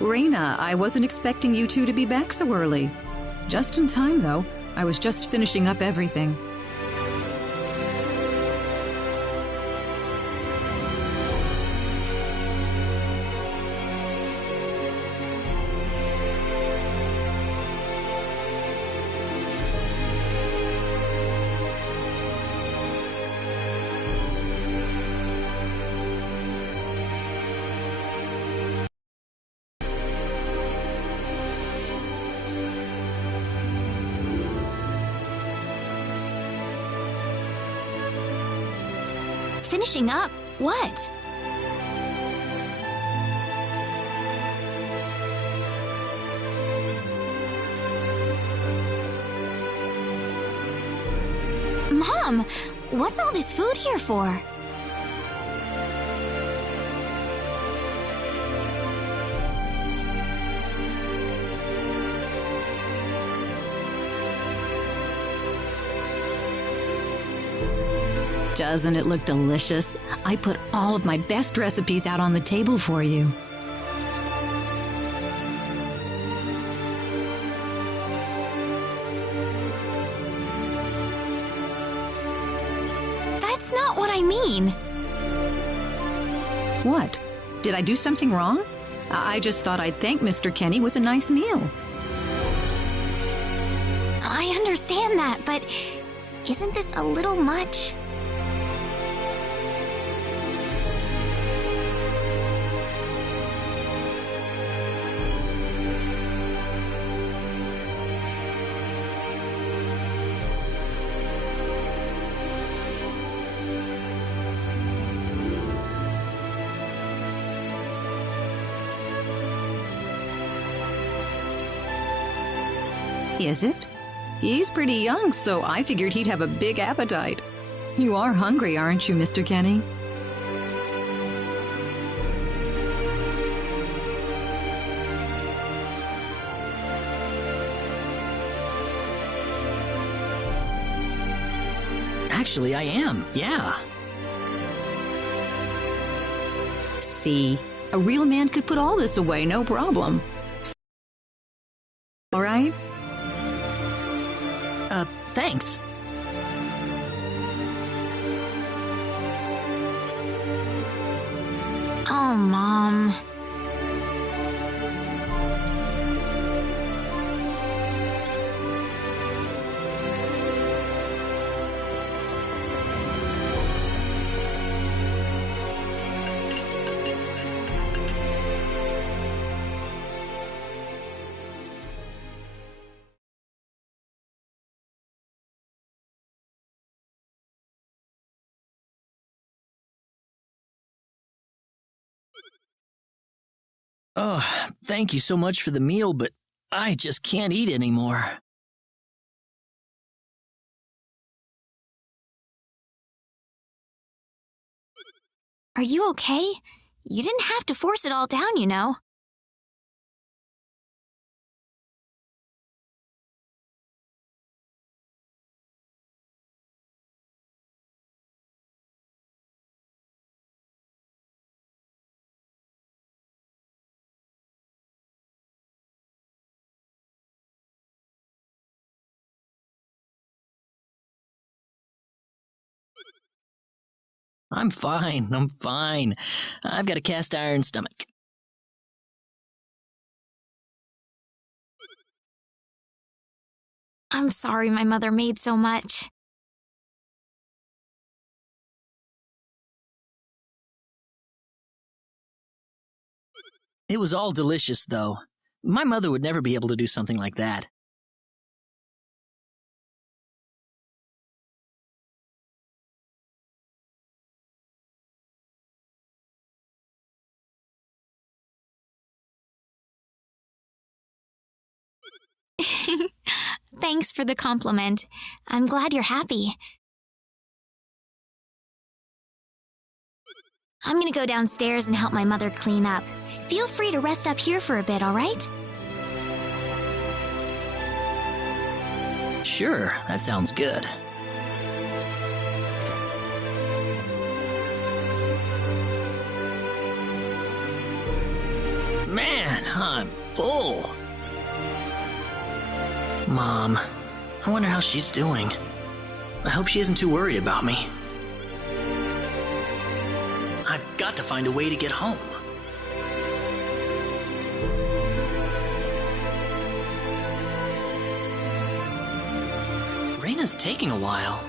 Raina, I wasn't expecting you two to be back so early. Just in time, though. I was just finishing up everything. Finishing up? What? Mom, what's all this food here for? Doesn't it look delicious? I put all of my best recipes out on the table for you. That's not what I mean. What? Did I do something wrong? I just thought I'd thank Mr. Kenny with a nice meal. I understand that, but isn't this a little much? Is it? He's pretty young, so I figured he'd have a big appetite. You are hungry, aren't you, Mr. Kenny? Actually, I am, yeah. See, a real man could put all this away, no problem. All right? Thanks. Oh, Mom. Oh, thank you so much for the meal, but I just can't eat anymore. Are you okay? You didn't have to force it all down, you know. I'm fine. I've got a cast iron stomach. I'm sorry my mother made so much. It was all delicious, though. My mother would never be able to do something like that. Thanks for the compliment. I'm glad you're happy. I'm gonna go downstairs and help my mother clean up. Feel free to rest up here for a bit, all right? Sure, that sounds good. Man, I'm full. Mom, I wonder how she's doing. I hope she isn't too worried about me. I've got to find a way to get home. Reina's taking a while.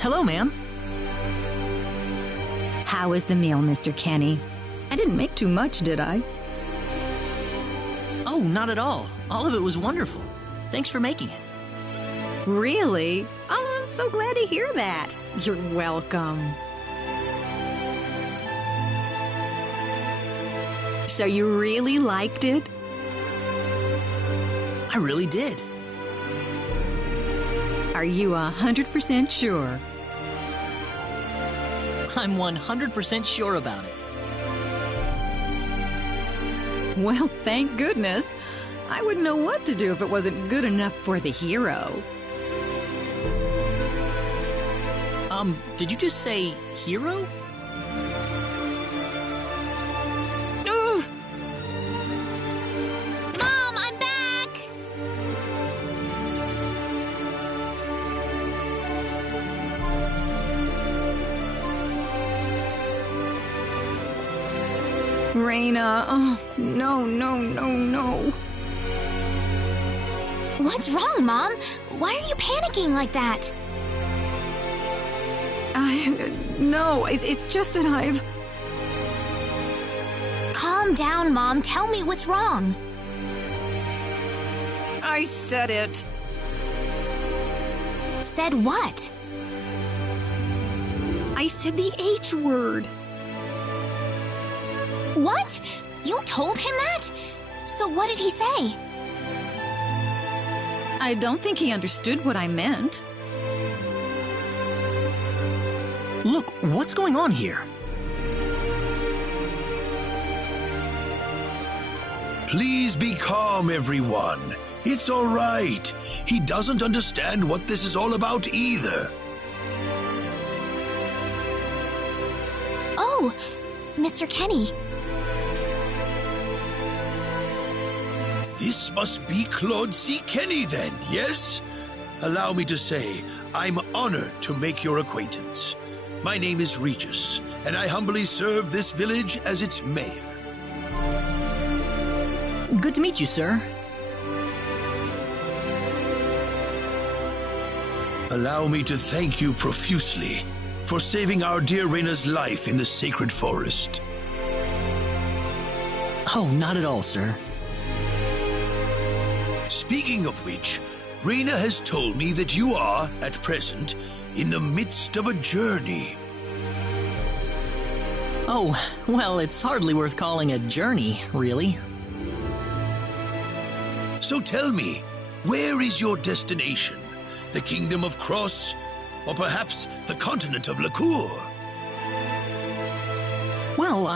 Hello, ma'am. How was the meal, Mr. Kenny? I didn't make too much, did I? Oh, not at all. All of it was wonderful. Thanks for making it. Really? Oh, I'm so glad to hear that. You're welcome. So you really liked it? I really did. Are you 100% sure? I'm 100% sure about it. Well, thank goodness. I wouldn't know what to do if it wasn't good enough for the hero. Did you just say hero? Mom, I'm back! Reina, oh, no, no, no, no. What's wrong, Mom? Why are you panicking like that? No, it's just that I've... Calm down, Mom. Tell me what's wrong. I said it. Said what? I said the H word. What? You told him that? So what did he say? I don't think he understood what I meant. Look, what's going on here? Please be calm, everyone. It's all right. He doesn't understand what this is all about either. Oh, Mr. Kenny. This must be Claude C. Kenny then, yes? Allow me to say, I'm honored to make your acquaintance. My name is Regis, and I humbly serve this village as its mayor. Good to meet you, sir. Allow me to thank you profusely for saving our dear Reina's life in the sacred forest. Oh, not at all, sir. Speaking of which, Reina has told me that you are, at present, in the midst of a journey. Oh, well, it's hardly worth calling a journey, really. So tell me, where is your destination? The Kingdom of Cross? Or perhaps the continent of Lacour? Well,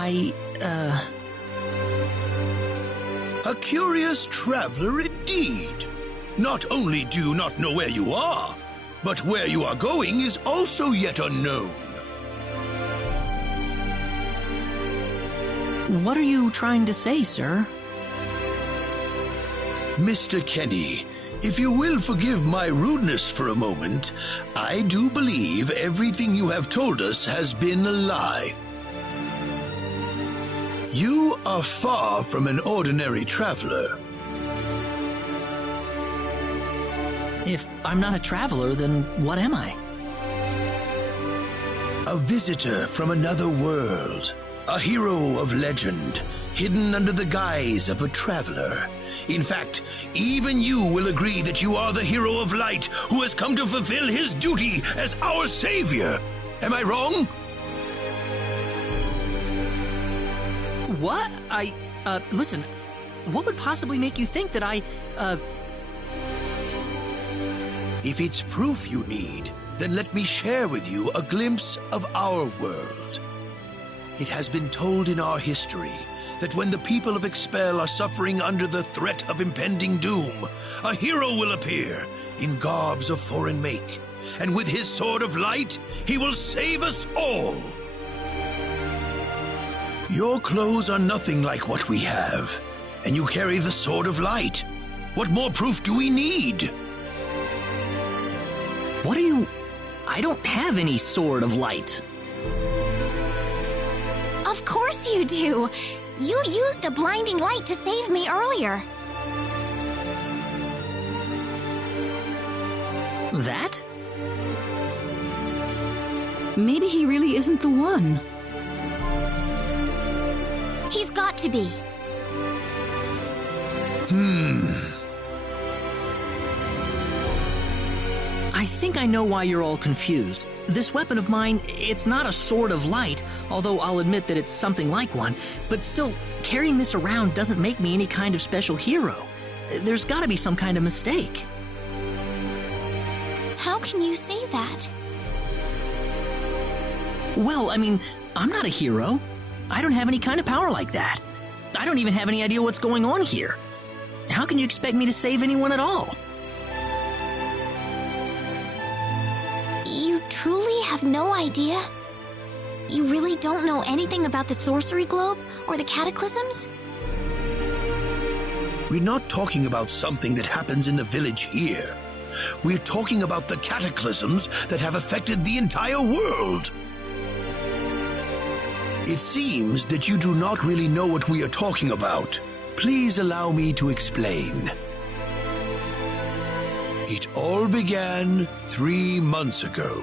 A curious traveler indeed. Not only do you not know where you are, but where you are going is also yet unknown. What are you trying to say, sir? Mr. Kenny, if you will forgive my rudeness for a moment, I do believe everything you have told us has been a lie. You are far from an ordinary traveler. If I'm not a traveler, then what am I? A visitor from another world. A hero of legend, hidden under the guise of a traveler. In fact, even you will agree that you are the hero of light who has come to fulfill his duty as our savior. Am I wrong? What? Listen, what would possibly make you think that If it's proof you need, then let me share with you a glimpse of our world. It has been told in our history that when the people of Expel are suffering under the threat of impending doom, a hero will appear in garbs of foreign make, and with his sword of light, he will save us all. Your clothes are nothing like what we have, and you carry the sword of light. What more proof do we need? What are you... I don't have any sword of light. Of course you do! You used a blinding light to save me earlier. That? Maybe he really isn't the one. He's got to be. I think I know why you're all confused. This weapon of mine, it's not a sword of light, although I'll admit that it's something like one, but still, carrying this around doesn't make me any kind of special hero. There's gotta be some kind of mistake. How can you say that? Well, I mean, I'm not a hero. I don't have any kind of power like that. I don't even have any idea what's going on here. How can you expect me to save anyone at all? You truly have no idea? You really don't know anything about the sorcery globe or the cataclysms? We're not talking about something that happens in the village here. We're talking about the cataclysms that have affected the entire world. It seems that you do not really know what we are talking about. Please allow me to explain. It all began 3 months ago.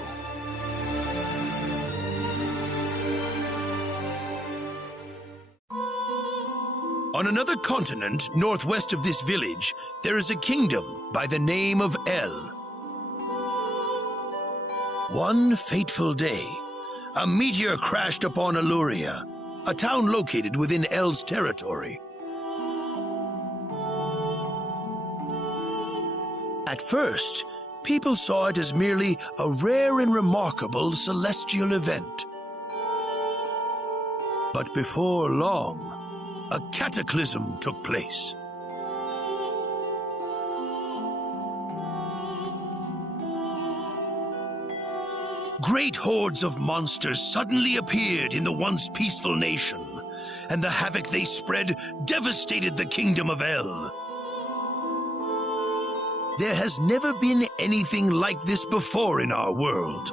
On another continent, northwest of this village, there is a kingdom by the name of El. One fateful day, a meteor crashed upon Aluria, a town located within El's territory. At first, people saw it as merely a rare and remarkable celestial event. But before long, a cataclysm took place. Great hordes of monsters suddenly appeared in the once peaceful nation, and the havoc they spread devastated the kingdom of El. There has never been anything like this before in our world.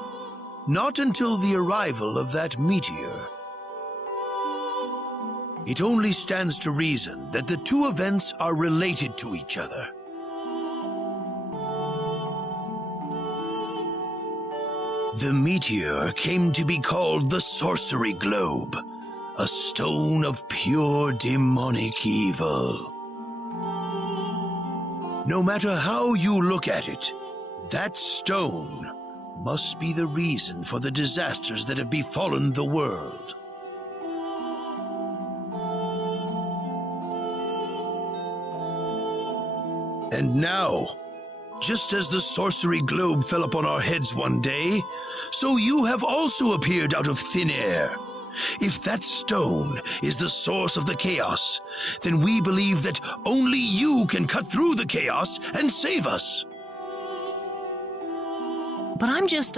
Not until the arrival of that meteor. It only stands to reason that the two events are related to each other. The meteor came to be called the Sorcery Globe, a stone of pure demonic evil. No matter how you look at it, that stone must be the reason for the disasters that have befallen the world. And now, just as the sorcery globe fell upon our heads one day, so you have also appeared out of thin air. If that stone is the source of the chaos, then we believe that only you can cut through the chaos and save us. But I'm just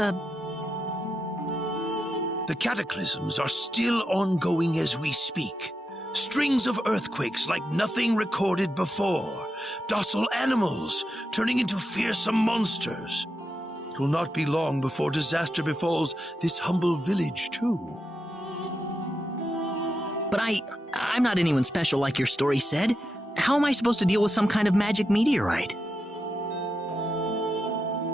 The cataclysms are still ongoing as we speak. Strings of earthquakes like nothing recorded before. Docile animals turning into fearsome monsters. It will not be long before disaster befalls this humble village, too. But I'm not anyone special like your story said. How am I supposed to deal with some kind of magic meteorite?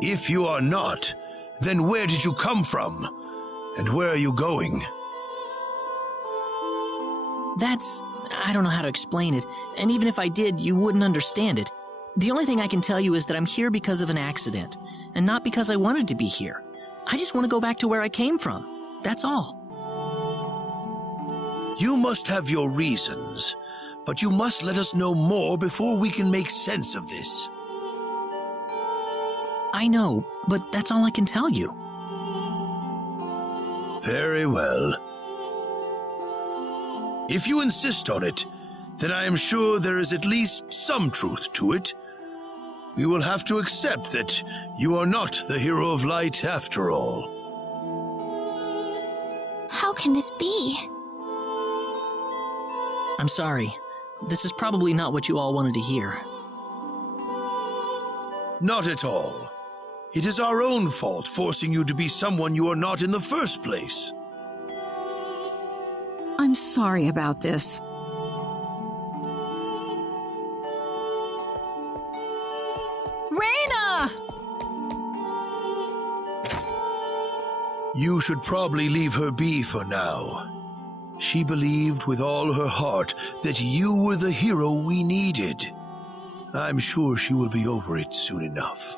If you are not, then where did you come from? And where are you going? I don't know how to explain it, and even if I did, you wouldn't understand it. The only thing I can tell you is that I'm here because of an accident, and not because I wanted to be here. I just want to go back to where I came from. That's all. You must have your reasons, But you must let us know more before we can make sense of this. I know, but that's all I can tell you. Very well. If you insist on it, then I am sure there is at least some truth to it. We will have to accept that you are not the Hero of Light after all. How can this be? I'm sorry. This is probably not what you all wanted to hear. Not at all. It is our own fault forcing you to be someone you are not in the first place. I'm sorry about this. Reina! You should probably leave her be for now. She believed with all her heart that you were the hero we needed. I'm sure she will be over it soon enough.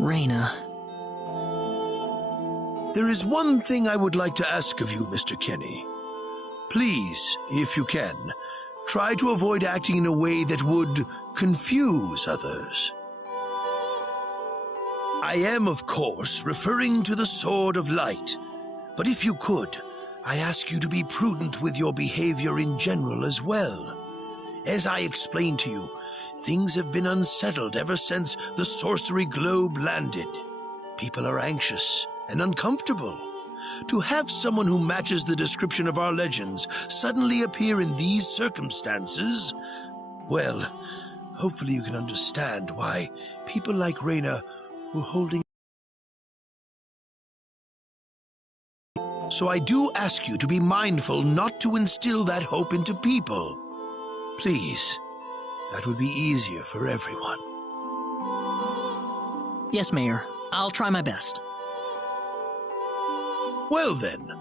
Reina. There is one thing I would like to ask of you, Mr. Kenny. Please, if you can, try to avoid acting in a way that would confuse others. I am, of course, referring to the Sword of Light, but if you could, I ask you to be prudent with your behavior in general as well. As I explained to you, things have been unsettled ever since the sorcery globe landed. People are anxious and uncomfortable. To have someone who matches the description of our legends suddenly appear in these circumstances, well, hopefully you can understand why people like Reina were holding. So I do ask you to be mindful not to instill that hope into people. Please, that would be easier for everyone. Yes, Mayor. I'll try my best. Well then,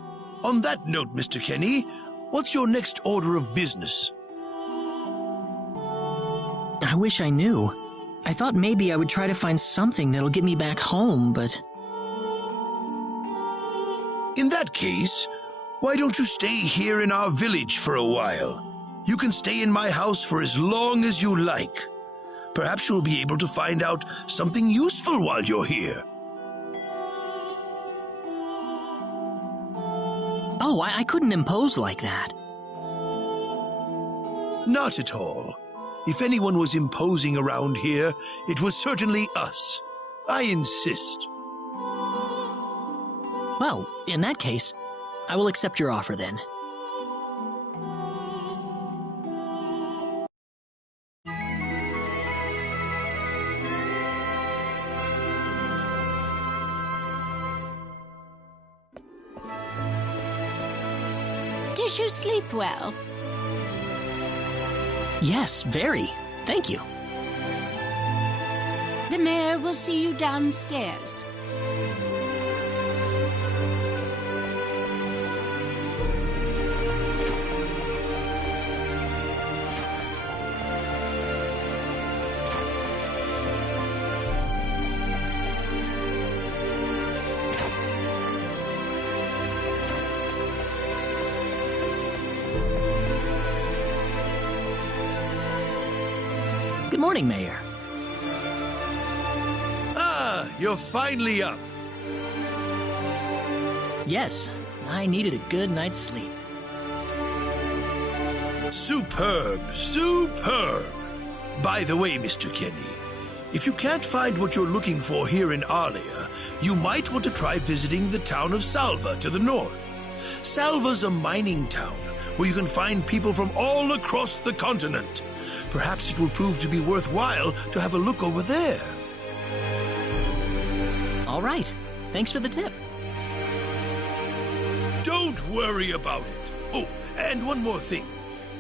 on that note, Mr. Kenny, what's your next order of business? I wish I knew. I thought maybe I would try to find something that'll get me back home, but... In that case, why don't you stay here in our village for a while? You can stay in my house for as long as you like. Perhaps you'll be able to find out something useful while you're here. Oh, I couldn't impose like that. Not at all. If anyone was imposing around here, it was certainly us. I insist. Well, in that case, I will accept your offer then. Did you sleep well? Yes, very. Thank you. The mayor will see you downstairs. Good morning, Mayor. Ah, you're finally up. Yes, I needed a good night's sleep. Superb, superb. By the way, Mr. Kenny, if you can't find what you're looking for here in Arlia, you might want to try visiting the town of Salva to the north. Salva's a mining town where you can find people from all across the continent. Perhaps it will prove to be worthwhile to have a look over there. All right. Thanks for the tip. Don't worry about it. Oh, and one more thing.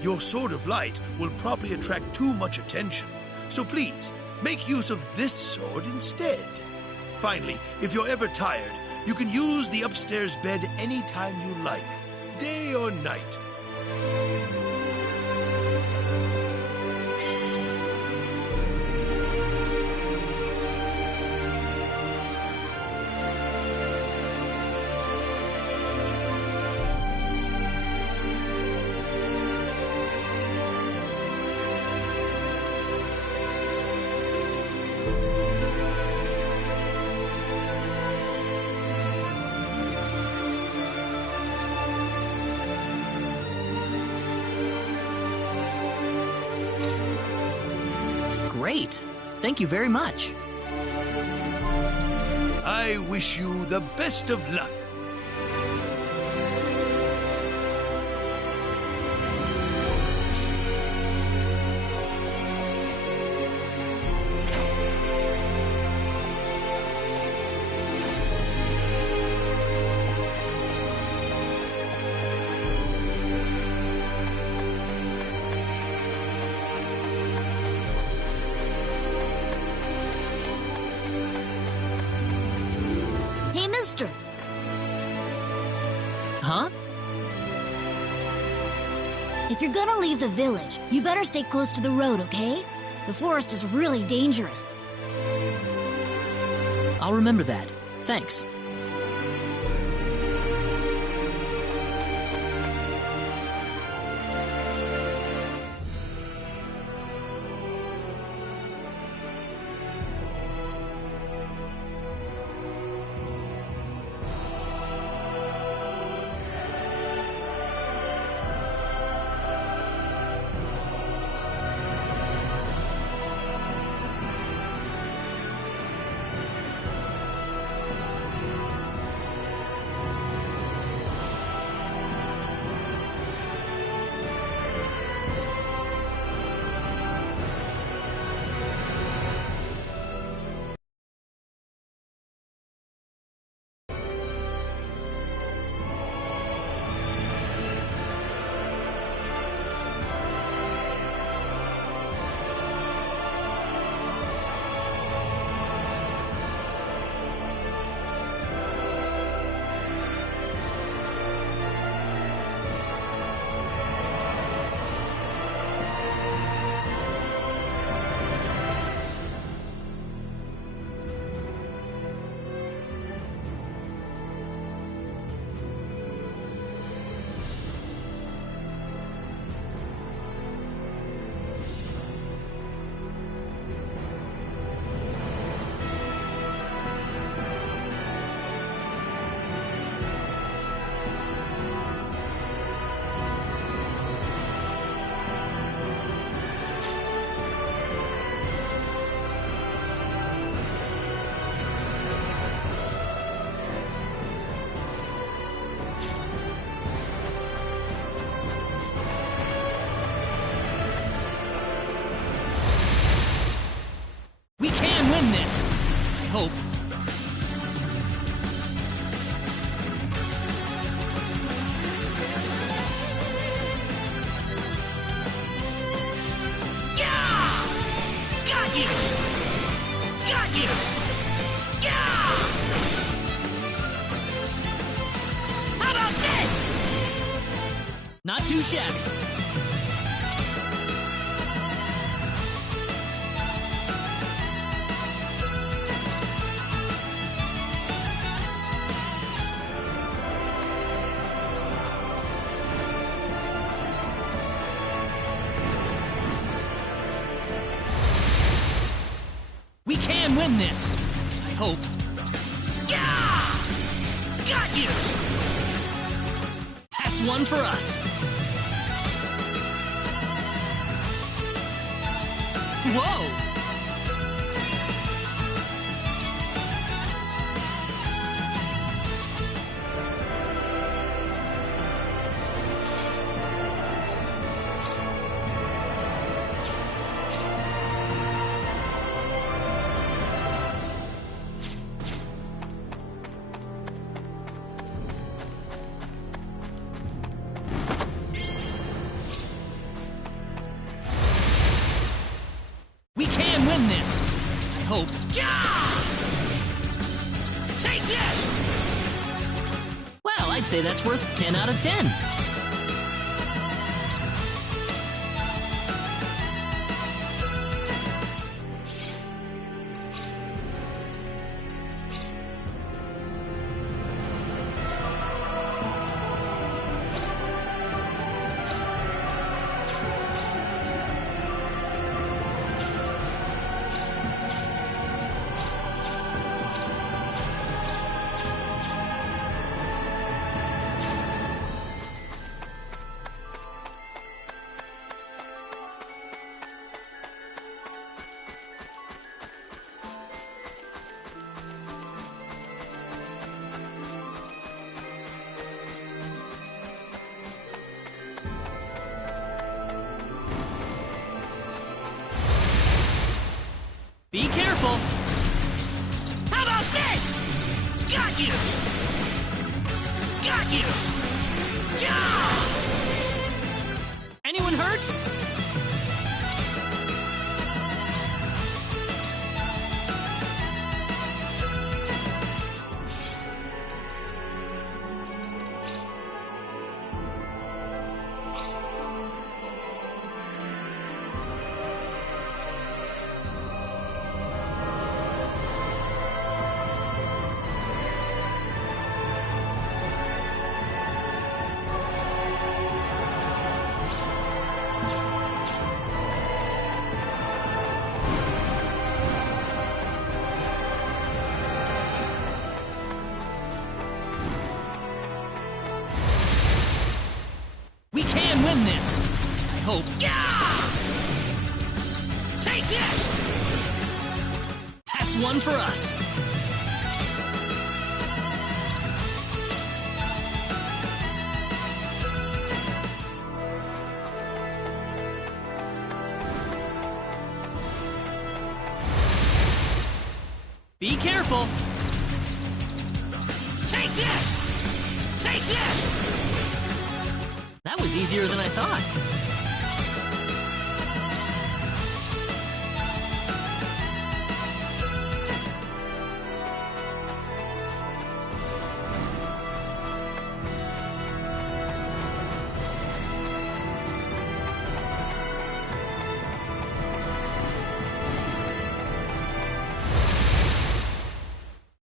Your Sword of Light will probably attract too much attention. So please, make use of this sword instead. Finally, if you're ever tired, you can use the upstairs bed anytime you like, day or night. great. Thank you very much. I wish you the best of luck. Hey, mister. Huh? If you're gonna leave the village, you better stay close to the road, okay? The forest is really dangerous. I'll remember that. Thanks. We can win this! I hope. Got you! Got you! How about this? Not too shabby. We can win this! I hope. Got you! That's one for us! Whoa! We can win this! I hope. Take this! Well, I'd say that's worth 10 out of 10. win this. I hope. Take this! That's one for us. Be careful! Take this! Take this! That was easier than I thought.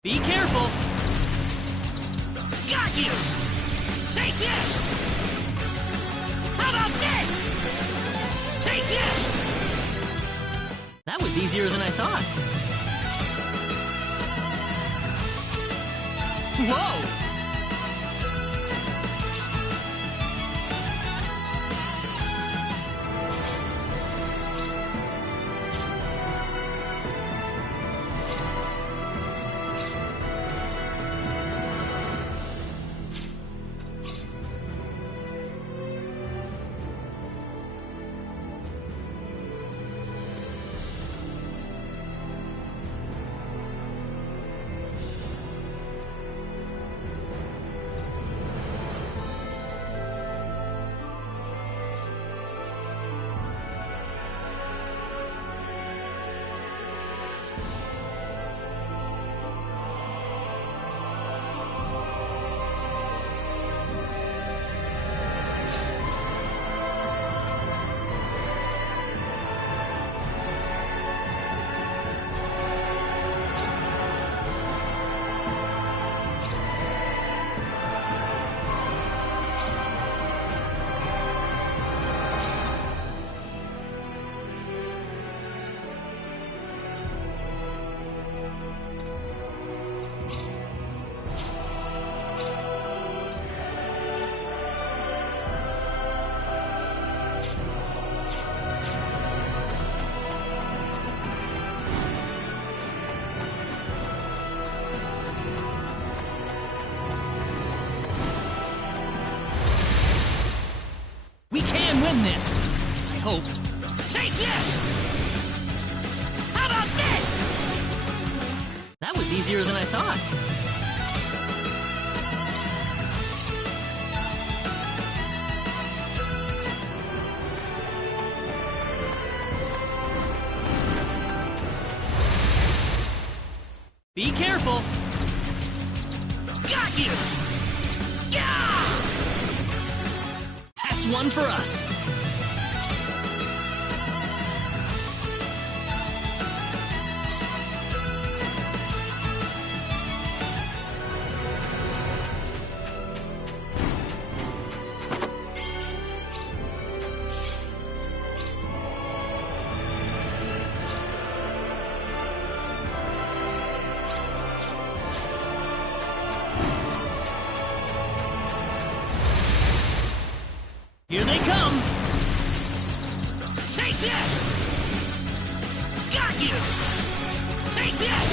Be careful! Got you! Take this! How about this? Take this! That was easier than I thought. Whoa! Win this! I hope. Take this! How about this? That was easier than I thought. Be careful! Got you! Yeah! That's one for us. Here they come! Take this! Got you! Take this!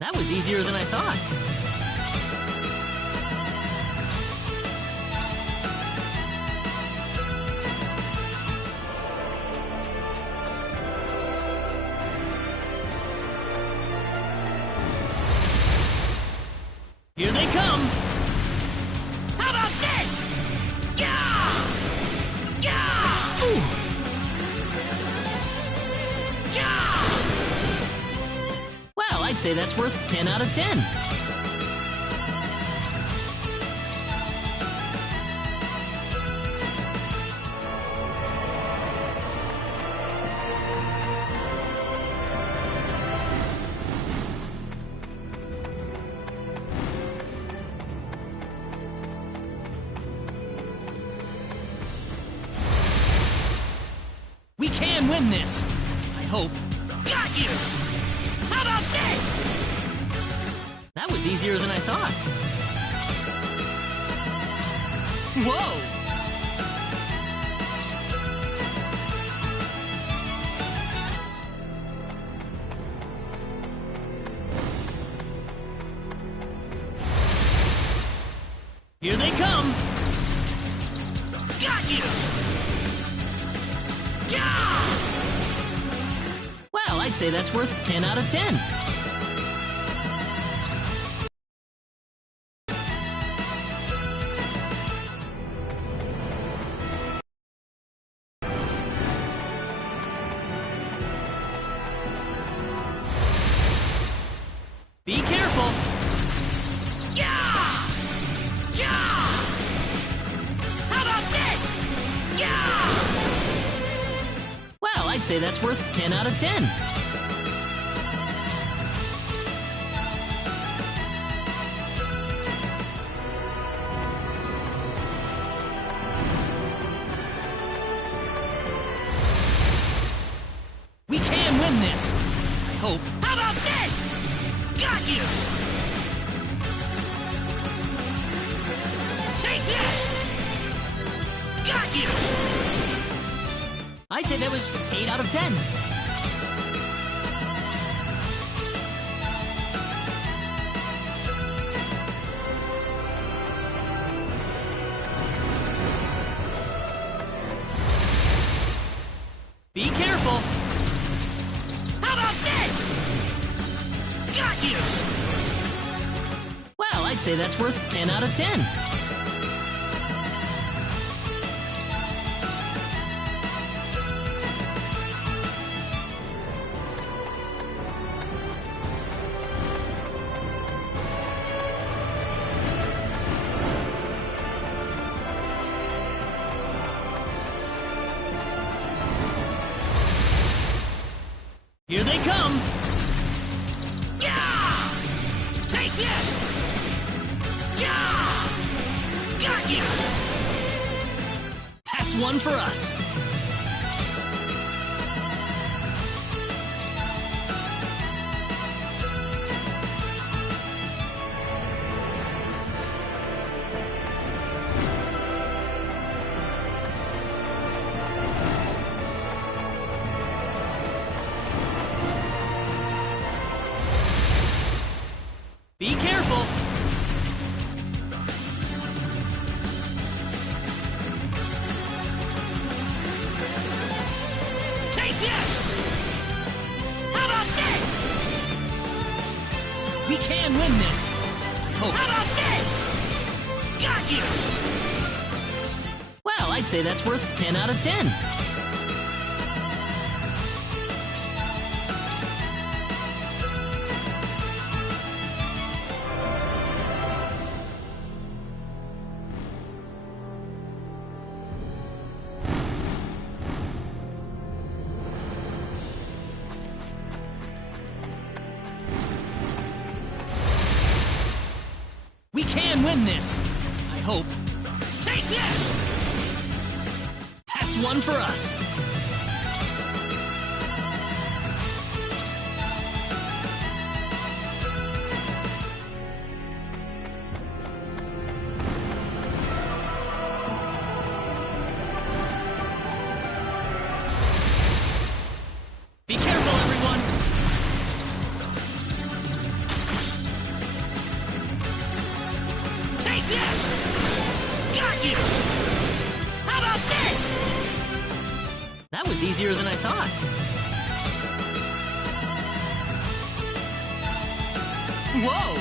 That was easier than I thought. Here they come! How about this? Well, I'd say that's worth 10 out of 10. We can win this! I hope. Got you! How about this? That was easier than I thought. Whoa! Got you! Gah! Well, I'd say that's worth 10 out of 10. Be careful! Gah! Gah! How about this? Gah! Well, I'd say that's worth 10 out of 10. We can win this! I hope. How about this? Got you! Take this! Got you! I'd say that was 8 out of 10. Be careful! How about this? Got you! Well, I'd say that's worth 10 out of 10. Here they come! Gah! Take this! Gah! Got you! That's one for us. Be careful! Take this! How about this? We can win this! I hope. How about this? Got you! Well, I'd say that's worth 10 out of 10. We can win this! I hope. Take this! That's one for us. Be careful, everyone! Take this! Got you! How about this? That was easier than I thought. Whoa!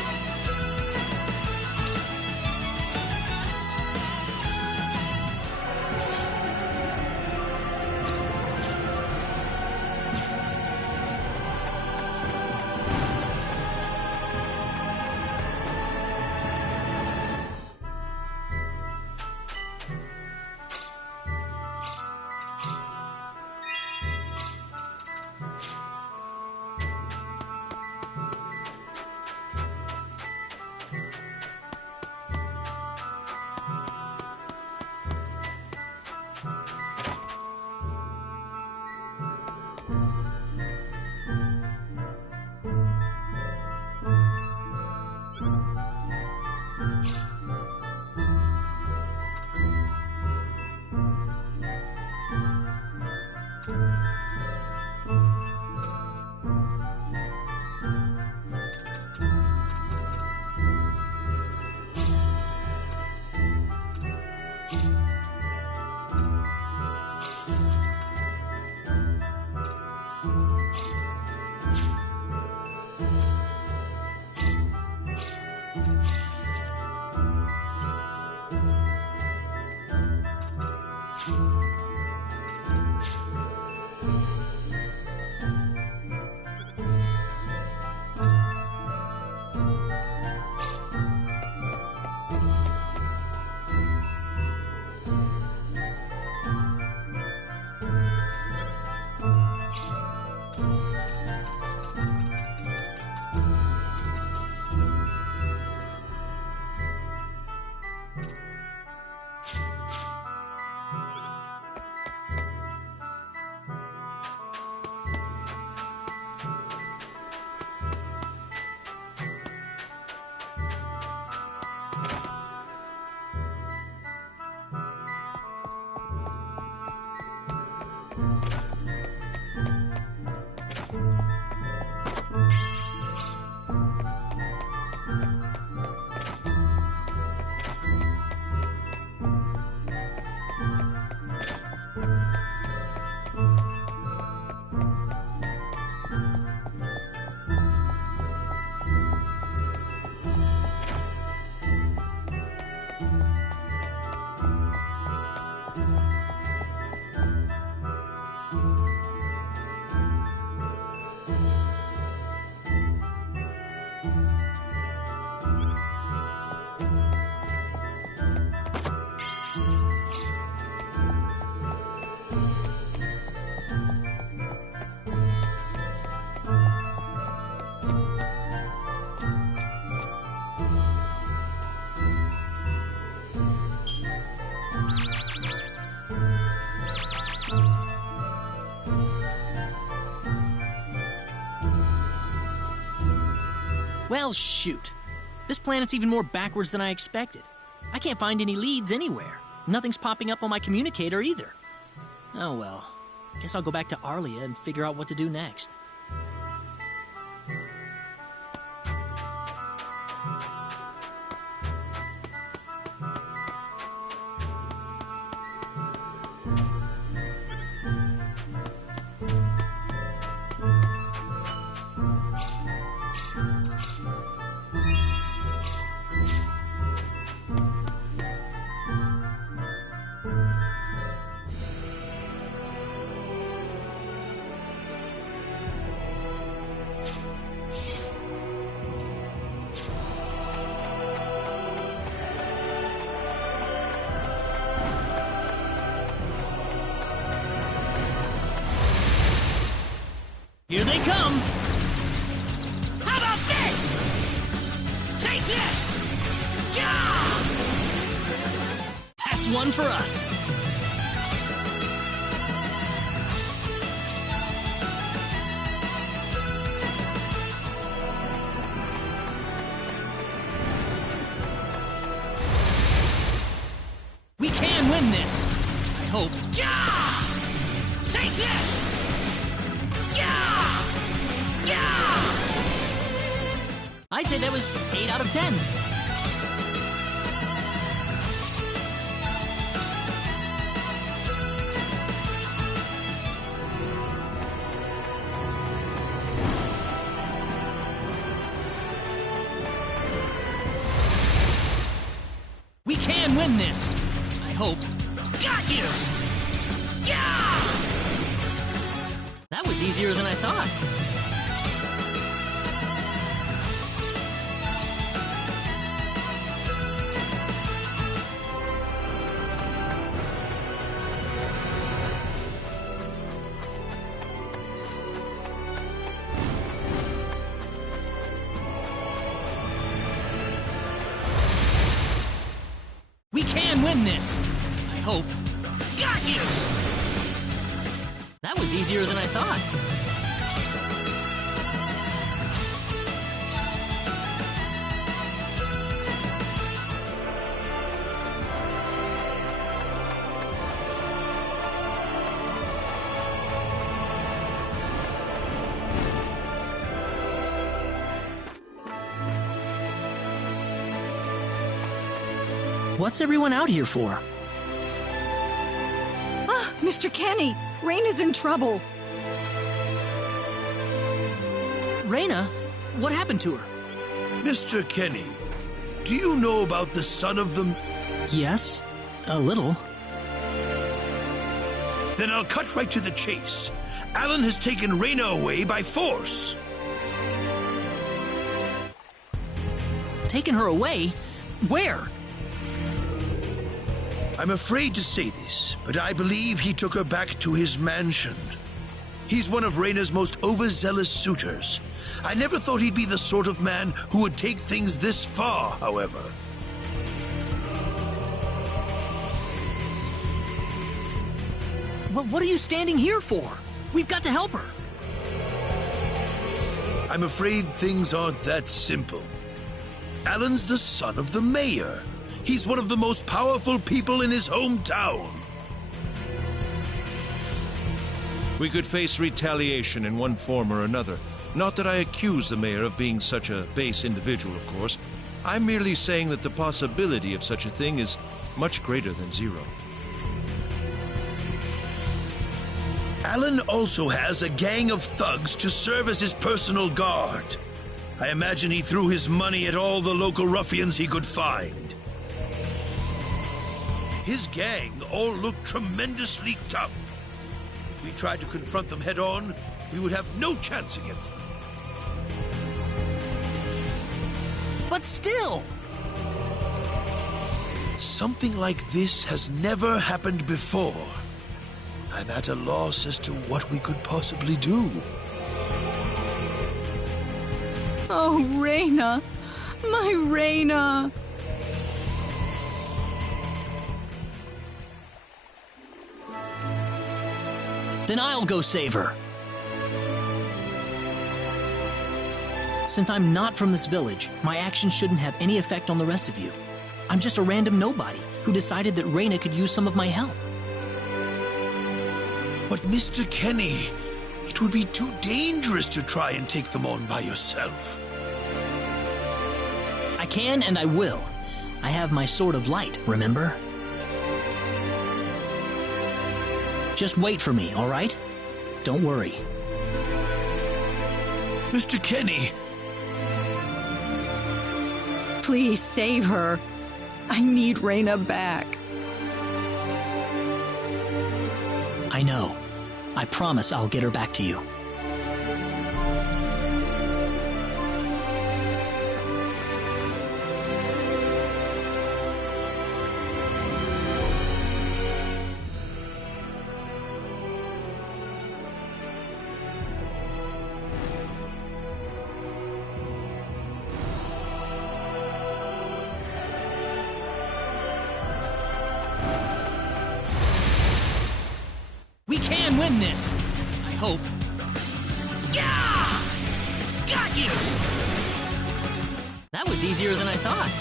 Well, shoot. This planet's even more backwards than I expected. I can't find any leads anywhere. Nothing's popping up on my communicator either. Oh well. Guess I'll go back to Arlia and figure out what to do next. Here they come! How about this? Take this! Gah! That's one for us. We can win this. I hope. Gah! Take this! I'd say that was 8 out of 10. We can win this. I hope. Got you! Yeah! That was easier than I thought. We can win this. I hope. Got you! That was easier than I thought. What's everyone out here for? Ah, Mr. Kenny! Rain is in trouble. Raina? What happened to her? Mr. Kenny, do you know about the son of them? Yes, a little. Then I'll cut right to the chase. Alan has taken Reyna away by force. Taken her away? Where? I'm afraid to say this, but I believe he took her back to his mansion. He's one of Reyna's most overzealous suitors. I never thought he'd be the sort of man who would take things this far, however. Well, what are you standing here for? We've got to help her. I'm afraid things aren't that simple. Alan's the son of the mayor. He's one of the most powerful people in his hometown. We could face retaliation in one form or another. Not that I accuse the mayor of being such a base individual, of course. I'm merely saying that the possibility of such a thing is much greater than zero. Alan also has a gang of thugs to serve as his personal guard. I imagine he threw his money at all the local ruffians he could find. His gang all look tremendously tough. If we tried to confront them head-on, we would have no chance against them. But still! Something like this has never happened before. I'm at a loss as to what we could possibly do. Oh, Reyna. My Reyna. Then I'll go save her. Since I'm not from this village, my actions shouldn't have any effect on the rest of you. I'm just a random nobody who decided that Reyna could use some of my help. But Mr. Kenny, it would be too dangerous to try and take them on by yourself. I can and I will. I have my sword of light, remember? Just wait for me, all right? Don't worry. Mr. Kenny! Please save her. I need Reyna back. I know. I promise I'll get her back to you. We can win this! I hope. Gah! Got you! That was easier than I thought.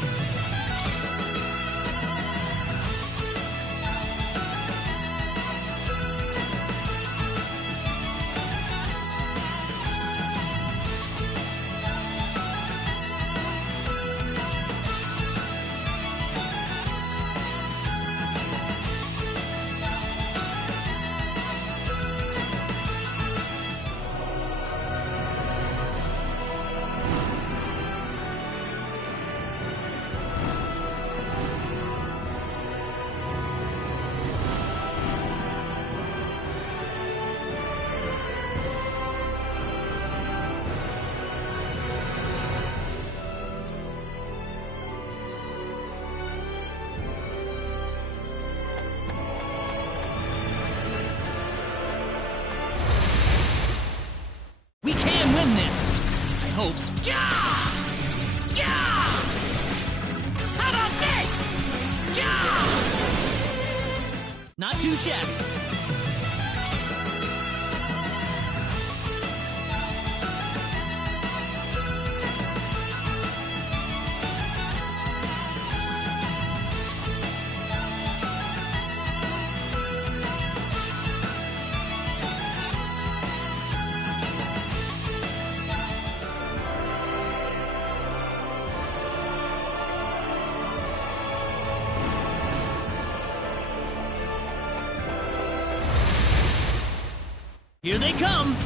We can win this! I hope. Gah! Gah! How about this? Gah! Not too shabby. Here they come!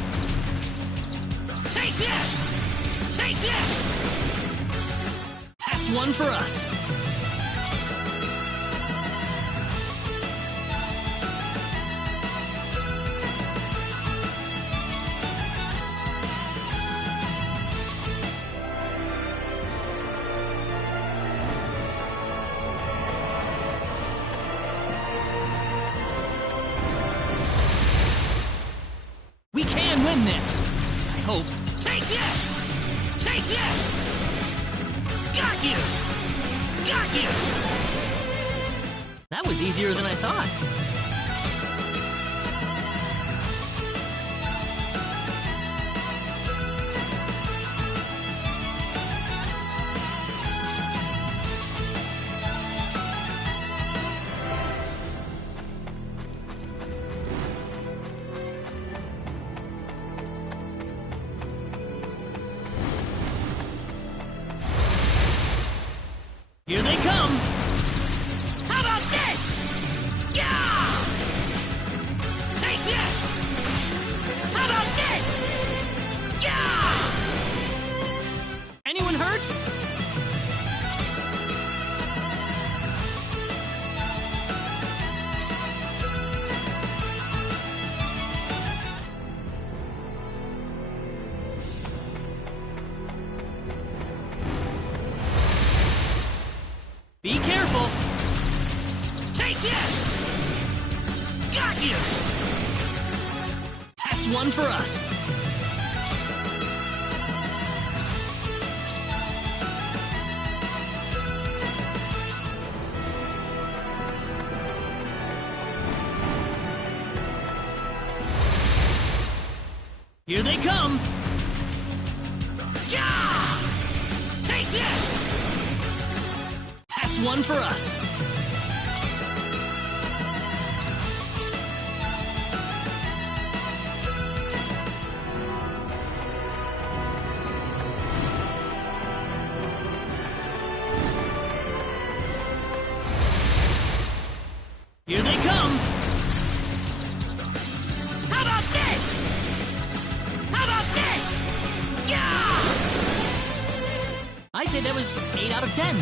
Take this! Take this! That's one for us! this. I hope. Take this! Take this! Got you! Got you! That was easier than I thought. Here they come! How about this? Yeah! Take this! How about this? Yeah! Anyone hurt? Be careful! Take this! Got you! That's one for us. Here they come! Yeah! Take this! That's one for us. Here they come! How about this? How about this? Yeah! I'd say that was 8 out of 10.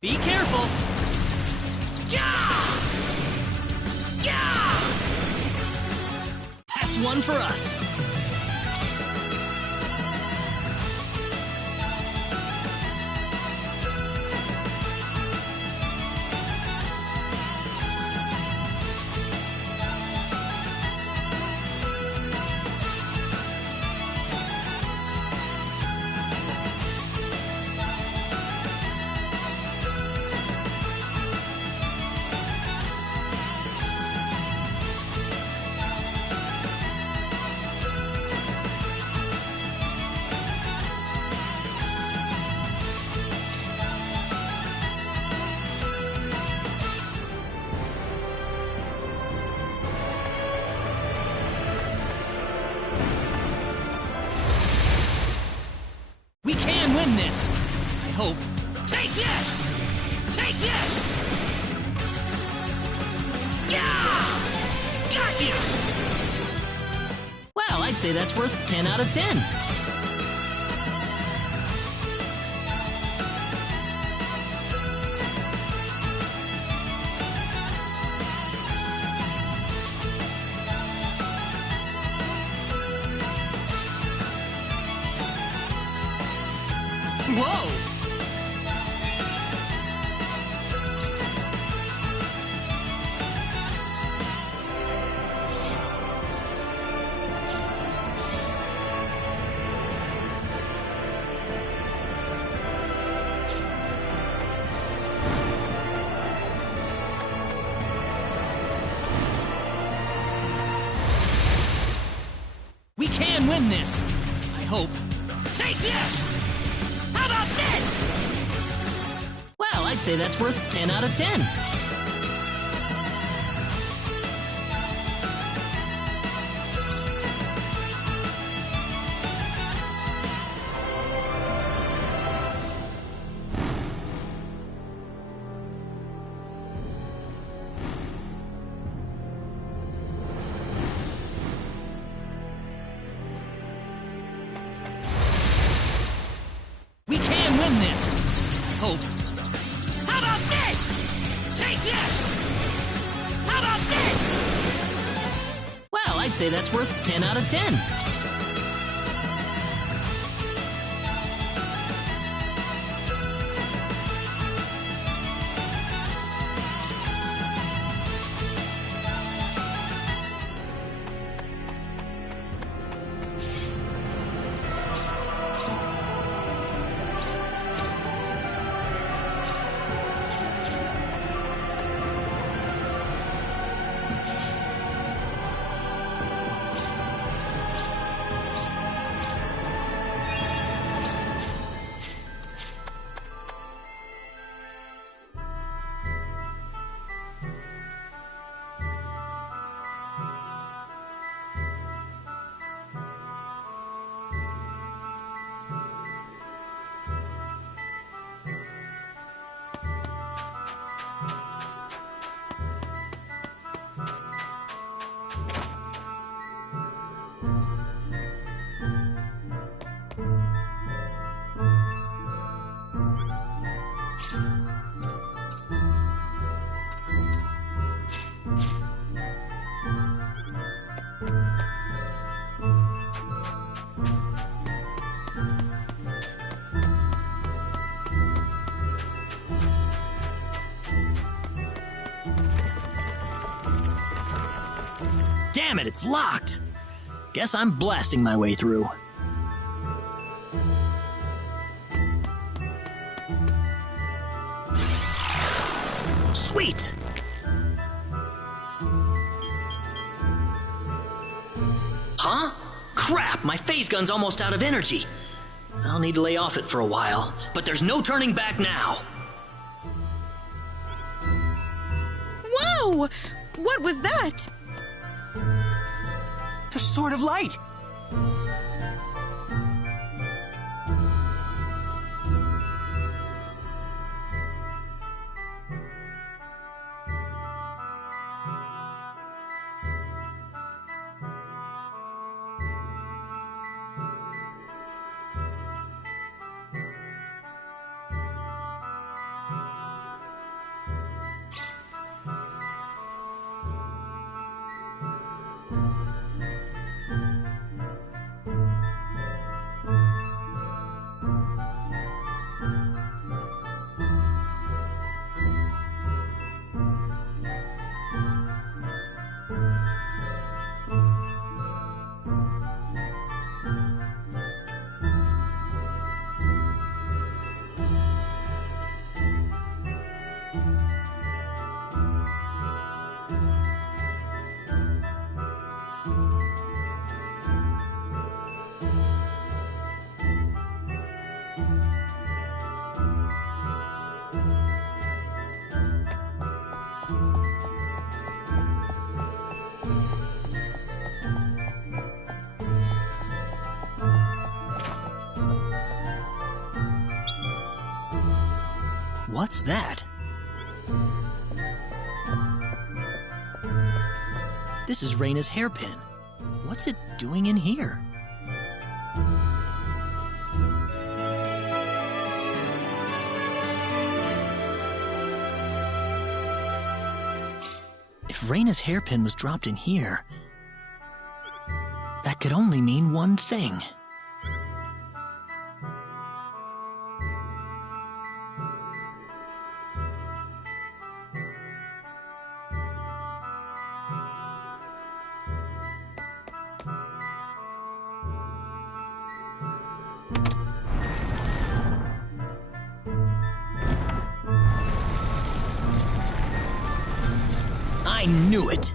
Be careful! Yeah! Yeah! That's one for us. We can win this. I hope. Take this! Take this! Yeah! Got you! Well, I'd say that's worth 10 out of 10. Whoa! We can win this. I hope. Take this! How about this? Well, I'd say that's worth 10 out of 10. We can win this. I hope. How about this? Take this! How about this? Well, I'd say that's worth 10 out of 10. Damn it, it's locked. Guess I'm blasting my way through. Sweet! Huh? Crap, my phase gun's almost out of energy. I'll need to lay off it for a while, but there's no turning back now. Whoa! What was that? The Sword of Light! What's that? This is Reyna's hairpin. What's it doing in here? If Reyna's hairpin was dropped in here, that could only mean one thing. I knew it!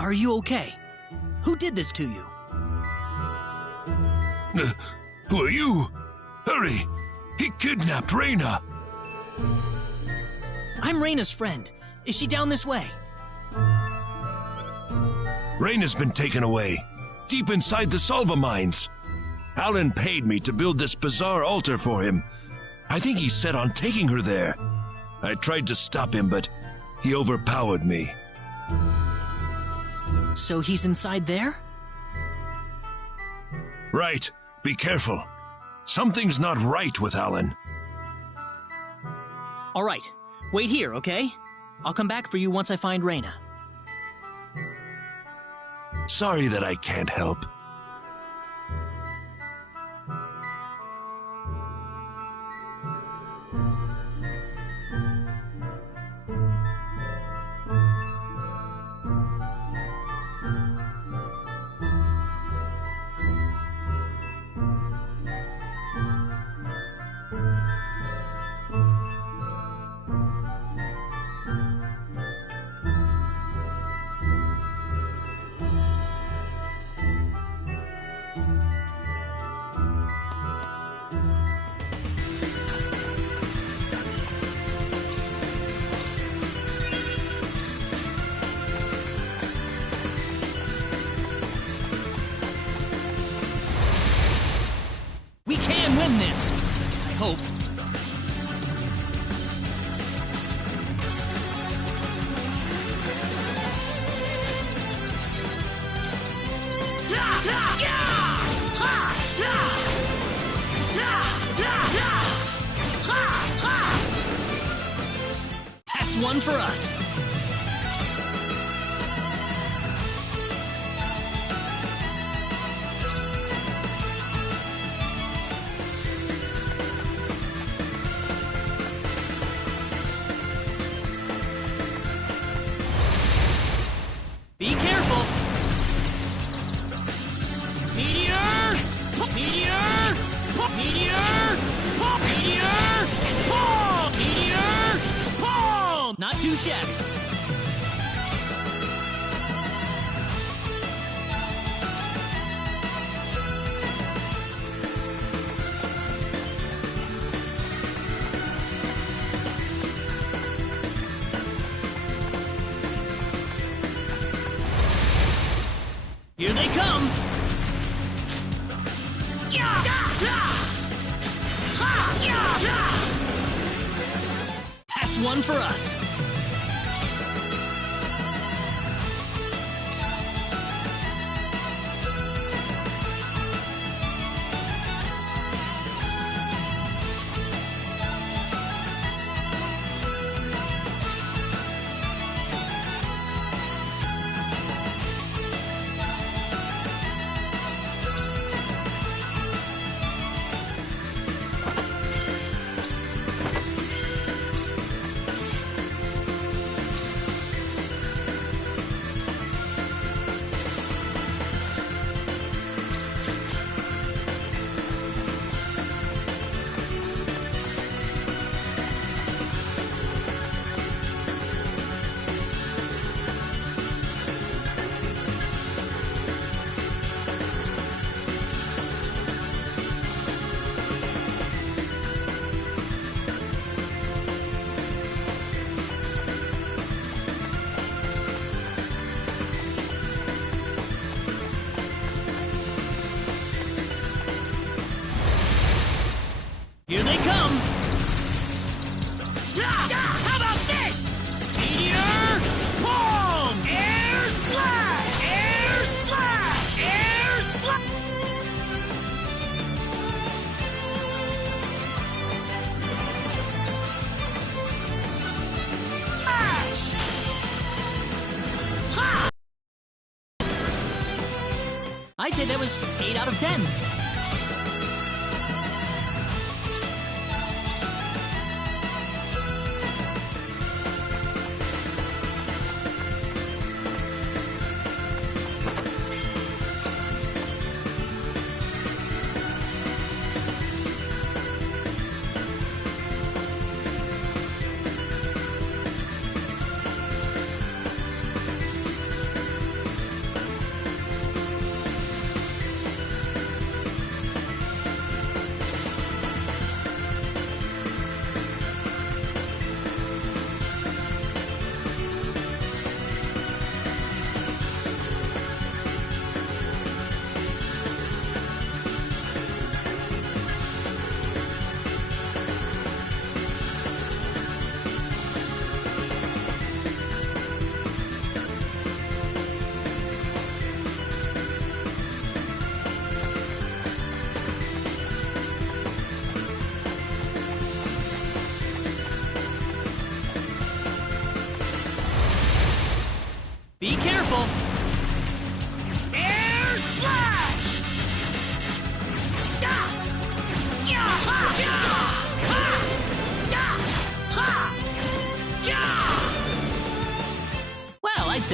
Are you okay? Who did this to you? Who are you? Hurry! He kidnapped Reyna! I'm Reyna's friend. Is she down this way? Reyna's been taken away, deep inside the Salva mines. Alan paid me to build this bizarre altar for him. I think he's set on taking her there. I tried to stop him, but he overpowered me. So he's inside there? Right. Be careful. Something's not right with Alan. All right. Wait here, okay? I'll come back for you once I find Reyna. Sorry that I can't help. We can win this! I hope. That's one for us. Be careful! Meteor! Meteor! Meteor! Meteor! Palm! Meteor! Palm! Not too shabby. Here they come! That's one for us. Here they come! How about this? Meteor! Palm! Air slash! Air slash! Air slash! Ha! I'd say that was 8 out of 10.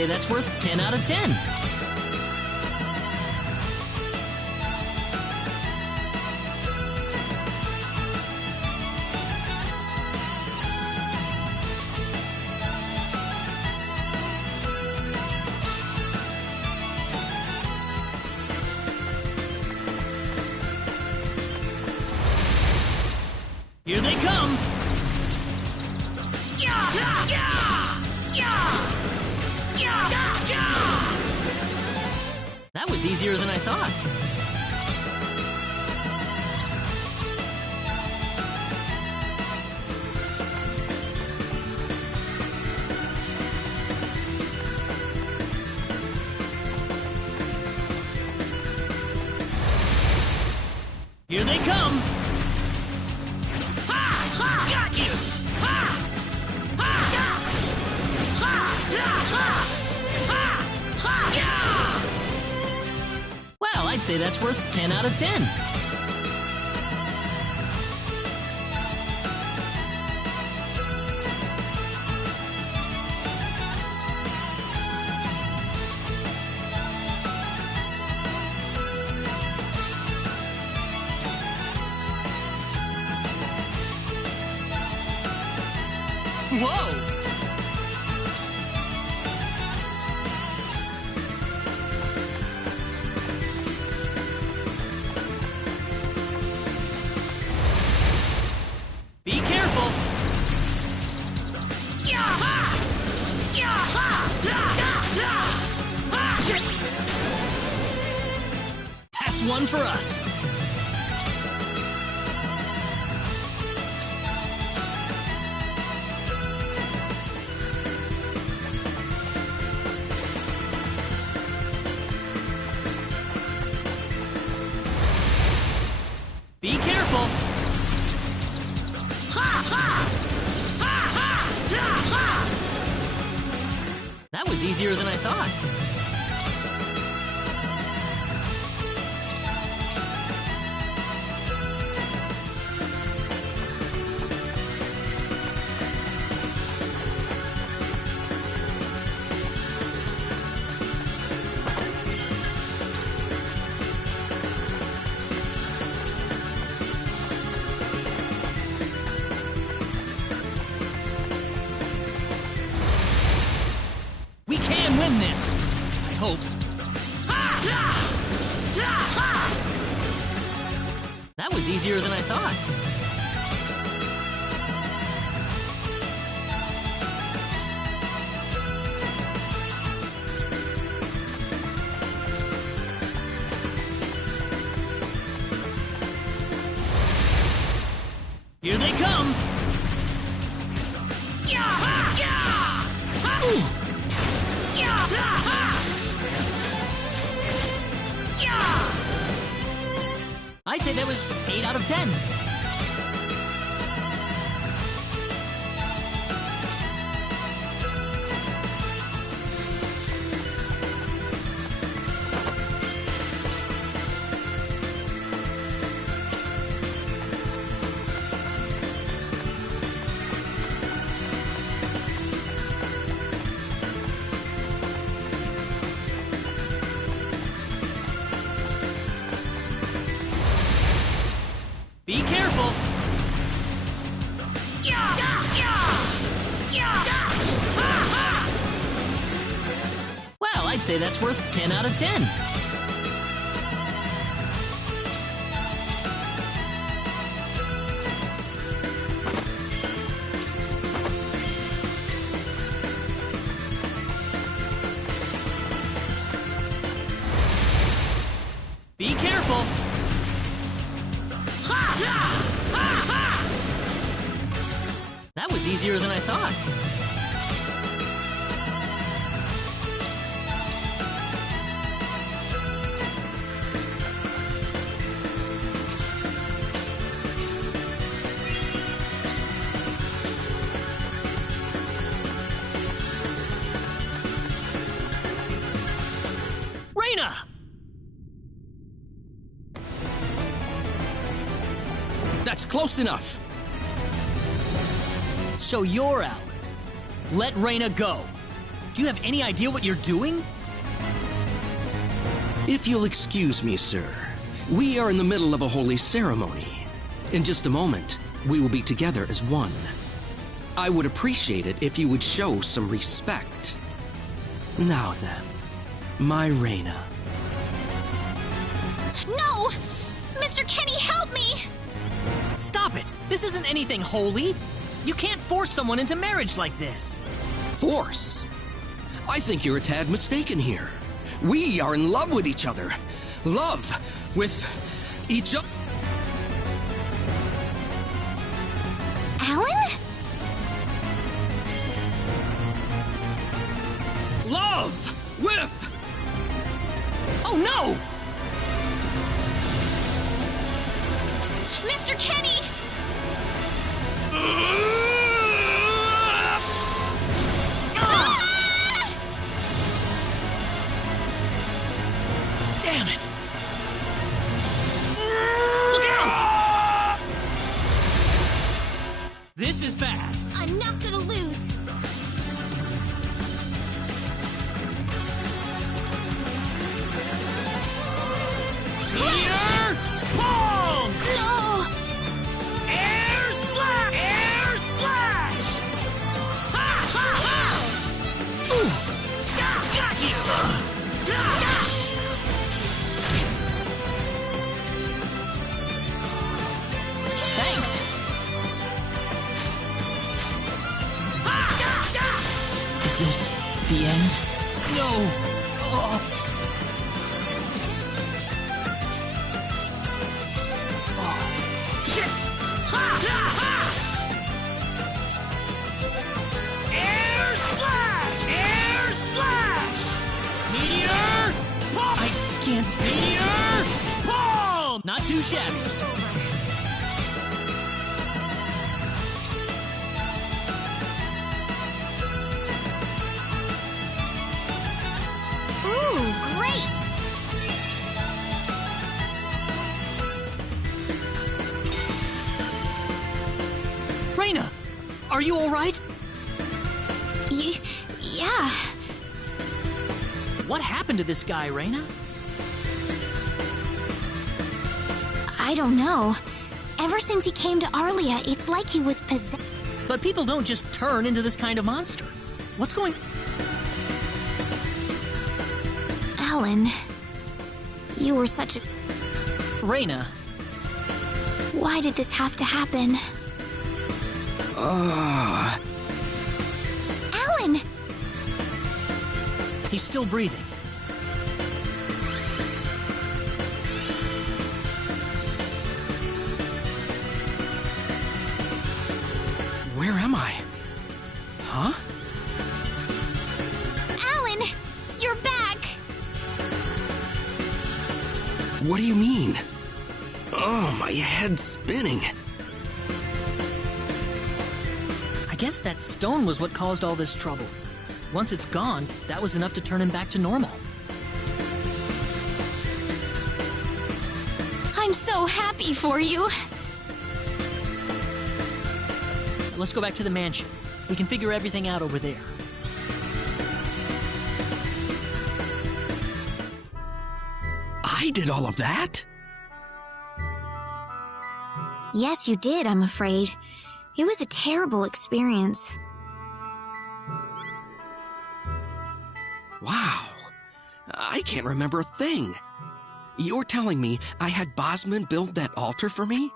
say that's worth 10 out of 10. Here they come! That was easier than I thought. Here they come! Got you! Well, I'd say that's worth 10 out of 10. Whoa! Be careful! That's one for us. Be careful! That was easier than I thought. We can win this! I hope. That was easier than I thought. Here they come! I'd say that was 8 out of 10. Be careful! Well, I'd say that's worth 10 out of 10. Be careful! That was easier than I thought. Reina! That's close enough. So you're out. Let Reina go. Do you have any idea what you're doing? If you'll excuse me, sir, we are in the middle of a holy ceremony. In just a moment, we will be together as one. I would appreciate it if you would show some respect. Now then, my Reina. No! Mr. Kenny, help me! Stop it! This isn't anything holy! You can't force someone into marriage like this! Force? I think you're a tad mistaken here. We are in love with each other. Love with each other. Alan? Love with... Oh no! Mr. Kenny! Damn it! Look out! This is bad. I'm not gonna lose. Meteor Palm! No! Air Slash! Air Slash! Ha ha ha! Got you! Thanks. Is this the end? No. Oh. Air Slash! Air Slash! Meteor Palm! I can't. Meteor Palm! Not too shabby. Ooh, great! Reina, are you all right? Yeah. What happened to this guy, Reina? I don't know. Ever since he came to Arlia, it's like he was possessed. But people don't just turn into this kind of monster. What's going... Alan, you were such a... Reina, Why did this have to happen? Alan! he's still breathing. Where am I? Huh? Alan! You're back! What do you mean? Oh, my head's spinning. I guess that stone was what caused all this trouble. Once it's gone, that was enough to turn him back to normal. I'm so happy for you. Let's go back to the mansion. We can figure everything out over there. I did all of that? Yes, you did, I'm afraid. It was a terrible experience. Wow. I can't remember a thing. You're telling me I had Bosman build that altar for me?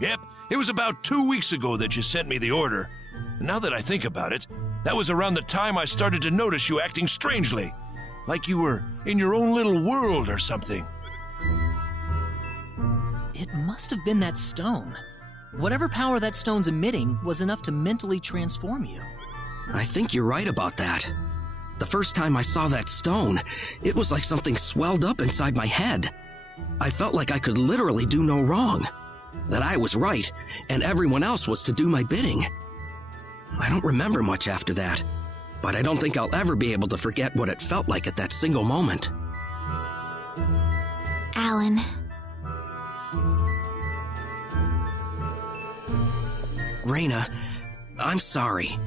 Yep, it was about 2 weeks ago that you sent me the order. And now that I think about it, that was around the time I started to notice you acting strangely. Like you were in your own little world or something. It must have been that stone. Whatever power that stone's emitting was enough to mentally transform you. I think you're right about that. The first time I saw that stone, it was like something swelled up inside my head. I felt like I could literally do no wrong. That I was right, and everyone else was to do my bidding. I don't remember much after that, but I don't think I'll ever be able to forget what it felt like at that single moment. Alan. Reina, I'm sorry.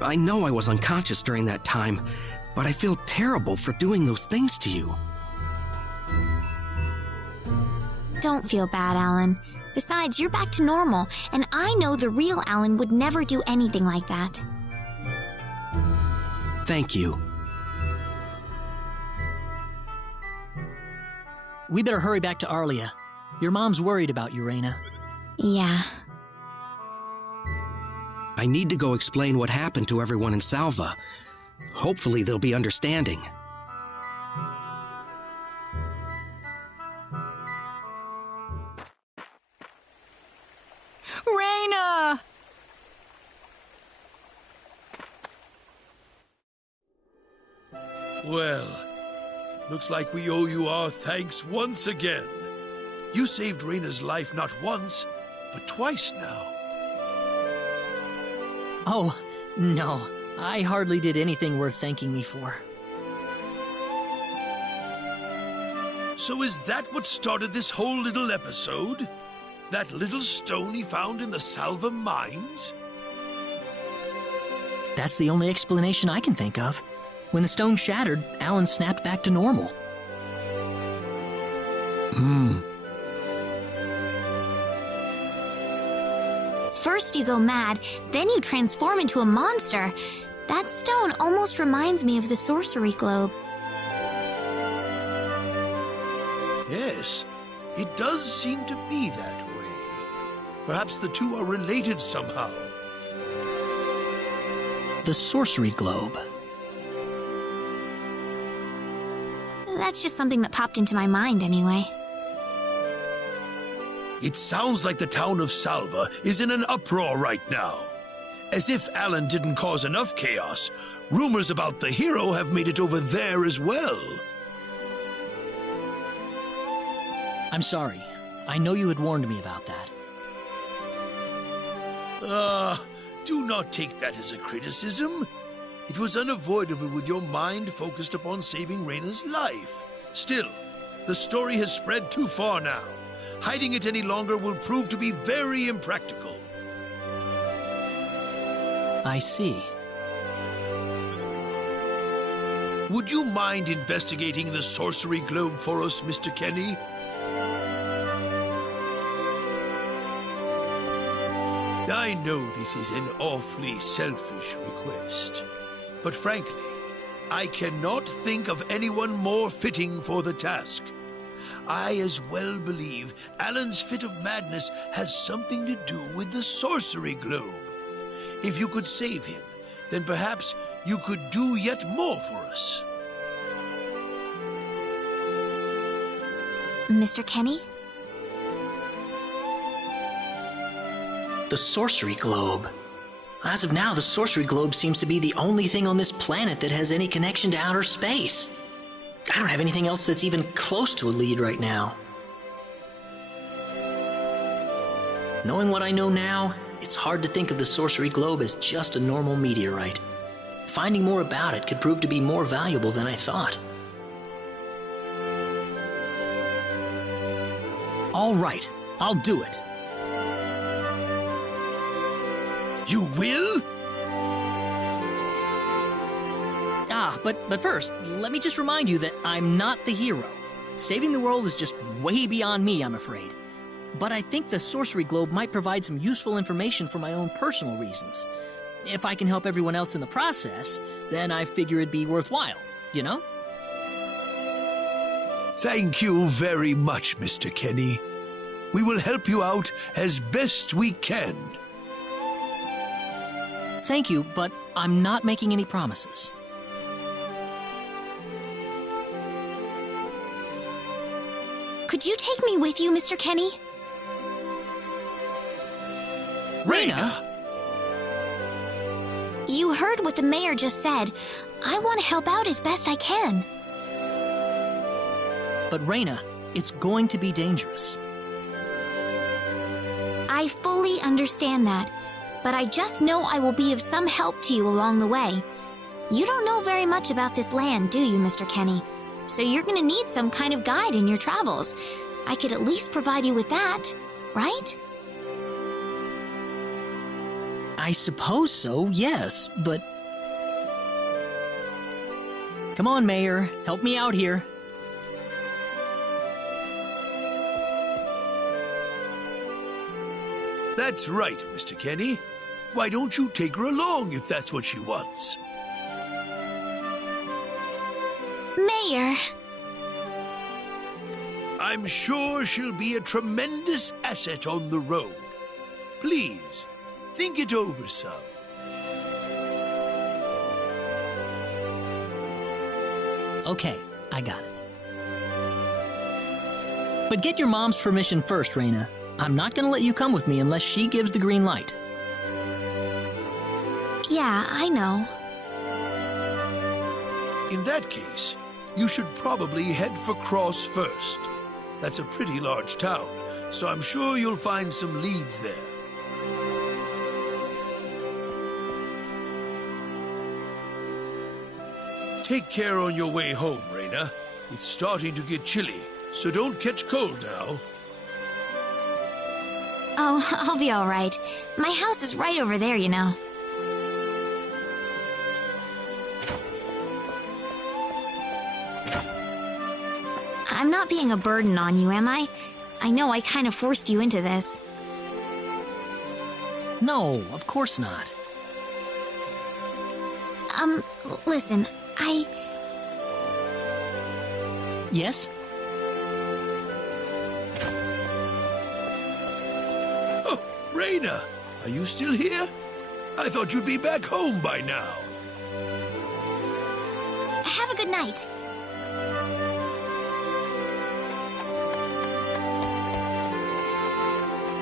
I know I was unconscious during that time, but I feel terrible for doing those things to you. Don't feel bad, Alan. Besides, you're back to normal, and I know the real Alan would never do anything like that. Thank you. We better hurry back to Arlia. Your mom's worried about you, Reyna. Yeah. I need to go explain what happened to everyone in Salva. Hopefully they'll be understanding. Reyna! Well, looks like we owe you our thanks once again. You saved Reyna's life not once, but twice now. Oh, no. I hardly did anything worth thanking me for. So is that what started this whole little episode? That little stone he found in the Salva mines? That's the only explanation I can think of. When the stone shattered, Alan snapped back to normal. First you go mad, then you transform into a monster. That stone almost reminds me of the sorcery globe. Yes, it does seem to be that way. Perhaps the two are related somehow. The sorcery globe. That's just something that popped into my mind anyway. It sounds like the town of Salva is in an uproar right now. As if Alan didn't cause enough chaos, rumors about the hero have made it over there as well. I'm sorry. I know you had warned me about that. Do not take that as a criticism. It was unavoidable with your mind focused upon saving Reyna's life. Still, the story has spread too far now. Hiding it any longer will prove to be very impractical. I see. Would you mind investigating the sorcery globe for us, Mr. Kenny? I know this is an awfully selfish request, but frankly, I cannot think of anyone more fitting for the task. I as well believe Alan's fit of madness has something to do with the sorcery globe. If you could save him, then perhaps you could do yet more for us. Mr. Kenny? The sorcery globe. As of now, the sorcery globe seems to be the only thing on this planet that has any connection to outer space. I don't have anything else that's even close to a lead right now. Knowing what I know now, it's hard to think of the sorcery globe as just a normal meteorite. Finding more about it could prove to be more valuable than I thought. All right, I'll do it. You will? But first, let me just remind you that I'm not the hero. Saving the world is just way beyond me, I'm afraid. But I think the sorcery globe might provide some useful information for my own personal reasons. If I can help everyone else in the process, then I figure it'd be worthwhile, you know? Thank you very much, Mr. Kenny. We will help you out as best we can. Thank you, but I'm not making any promises. Could you take me with you, Mr. Kenny? Reyna! You heard what the mayor just said. I want to help out as best I can. But Reyna, it's going to be dangerous. I fully understand that, but I just know I will be of some help to you along the way. You don't know very much about this land, do you, Mr. Kenny? So you're going to need some kind of guide in your travels. I could at least provide you with that, right? I suppose so, yes, but... Come on, Mayor. Help me out here. That's right, Mr. Kenny. Why don't you take her along if that's what she wants? Mayor. I'm sure she'll be a tremendous asset on the road. Please, think it over some. Okay, I got it. But get your mom's permission first, Raina. I'm not gonna let you come with me unless she gives the green light. Yeah, I know. In that case, you should probably head for Cross first. That's a pretty large town, so I'm sure you'll find some leads there. Take care on your way home, Raina. It's starting to get chilly, so don't catch cold now. Oh, I'll be all right. My house is right over there, you know. I'm not being a burden on you, am I? I know I kind of forced you into this. No, of course not. Listen, Yes? Oh, Raina, are you still here? I thought you'd be back home by now. Have a good night.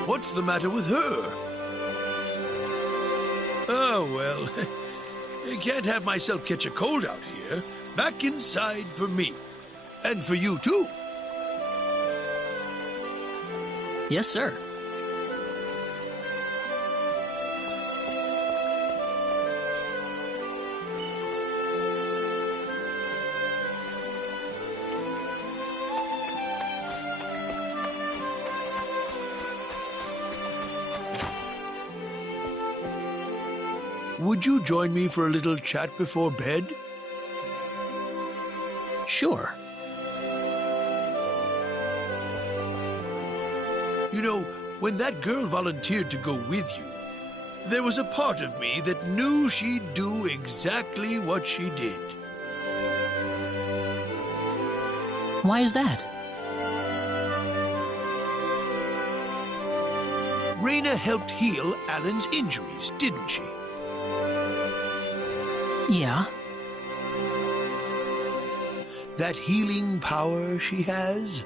What's the matter with her? Oh, well, I can't have myself catch a cold out here. Back inside for me. And for you, too. Yes, sir. Would you join me for a little chat before bed? Sure. You know, when that girl volunteered to go with you, there was a part of me that knew she'd do exactly what she did. Why is that? Raina helped heal Alan's injuries, didn't she? Yeah. That healing power she has,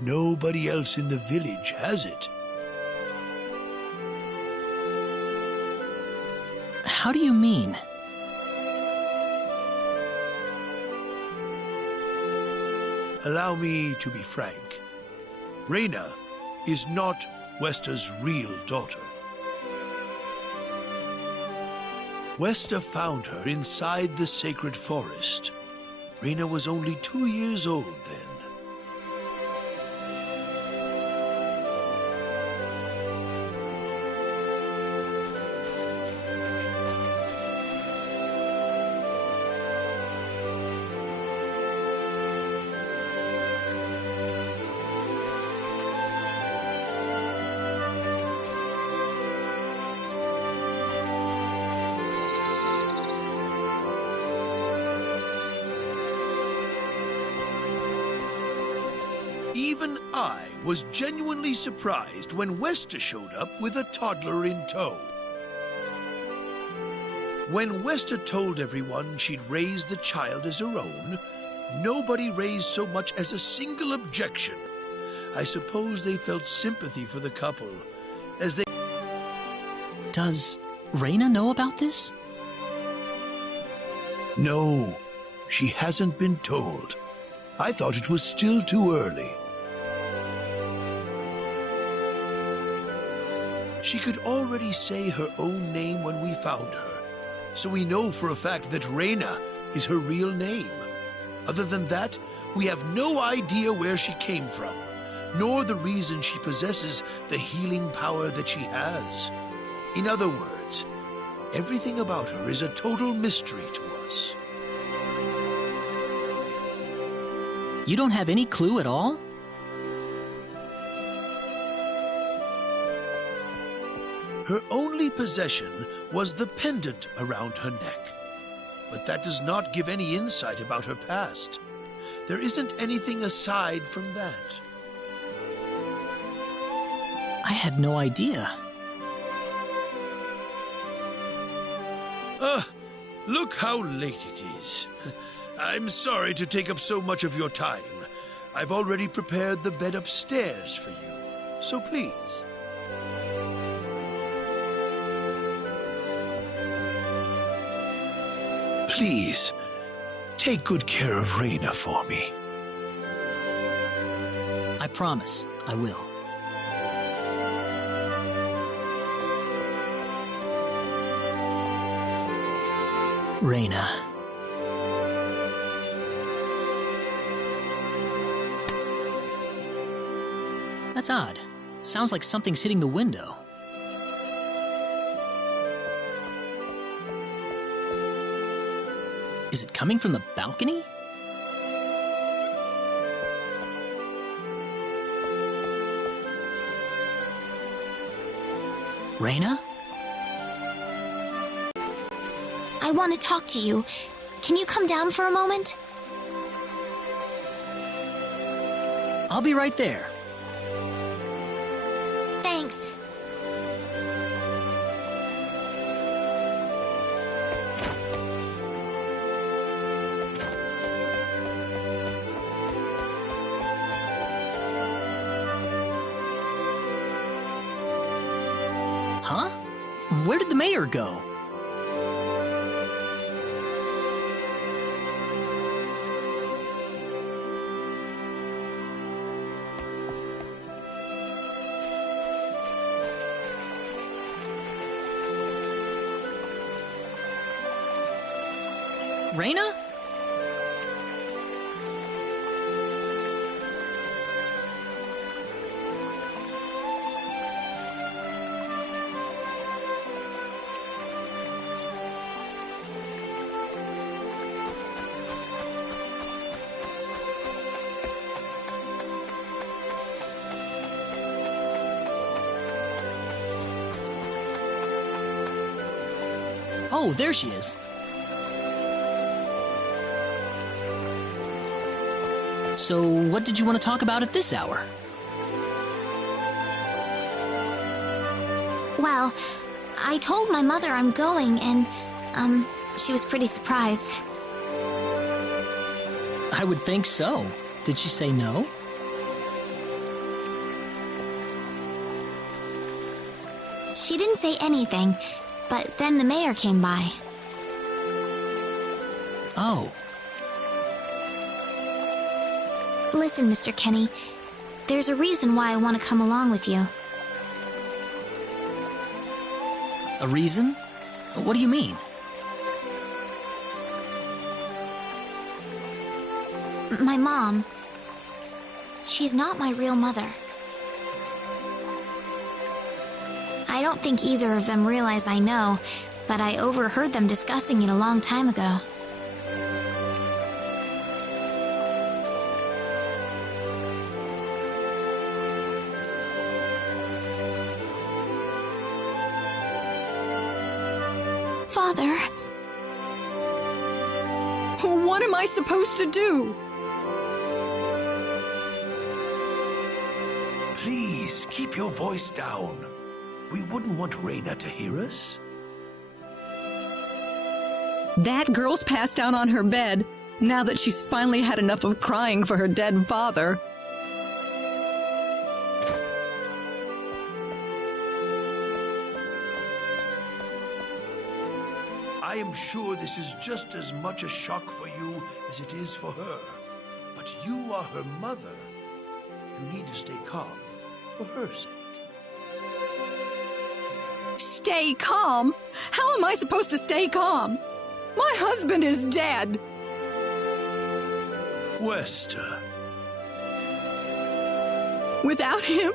nobody else in the village has it. How do you mean? Allow me to be frank. Raina is not Wester's real daughter. Wester found her inside the sacred forest. Raina was only 2 years old then. Even I was genuinely surprised when Wester showed up with a toddler in tow. When Wester told everyone she'd raised the child as her own, nobody raised so much as a single objection. I suppose they felt sympathy for the couple, as they... Does Raina know about this? No, she hasn't been told. I thought it was still too early. She could already say her own name when we found her, so we know for a fact that Raina is her real name. Other than that, we have no idea where she came from, nor the reason she possesses the healing power that she has. In other words, Everything about her is a total mystery to us. You don't have any clue at all? Her only possession was the pendant around her neck. But that does not give any insight about her past. There isn't anything aside from that. I had no idea. Look how late it is. I'm sorry to take up so much of your time. I've already prepared the bed upstairs for you, so please. Please, take good care of Raina for me. I promise, I will. Raina. That's odd. It sounds like something's hitting the window. Is it coming from the balcony? Raina? I want to talk to you. Can you come down for a moment? I'll be right there. Thanks. Huh? Where did the mayor go? Raina? Oh, there she is. So, what did you want to talk about at this hour? Well, I told my mother I'm going, and, she was pretty surprised. I would think so. Did she say no? She didn't say anything, but then the mayor came by. Oh. Listen, Mr. Kenny, there's a reason why I want to come along with you. A reason? What do you mean? My mom, she's not my real mother. I don't think either of them realize I know, but I overheard them discussing it a long time ago. Father. What am I supposed to do? Please, keep your voice down. We wouldn't want Raina to hear us. That girl's passed out on her bed, now that she's finally had enough of crying for her dead father. I am sure this is just as much a shock for you as it is for her. But you are her mother. You need to stay calm for her sake. Stay calm? How am I supposed to stay calm? My husband is dead. Wester. Without him,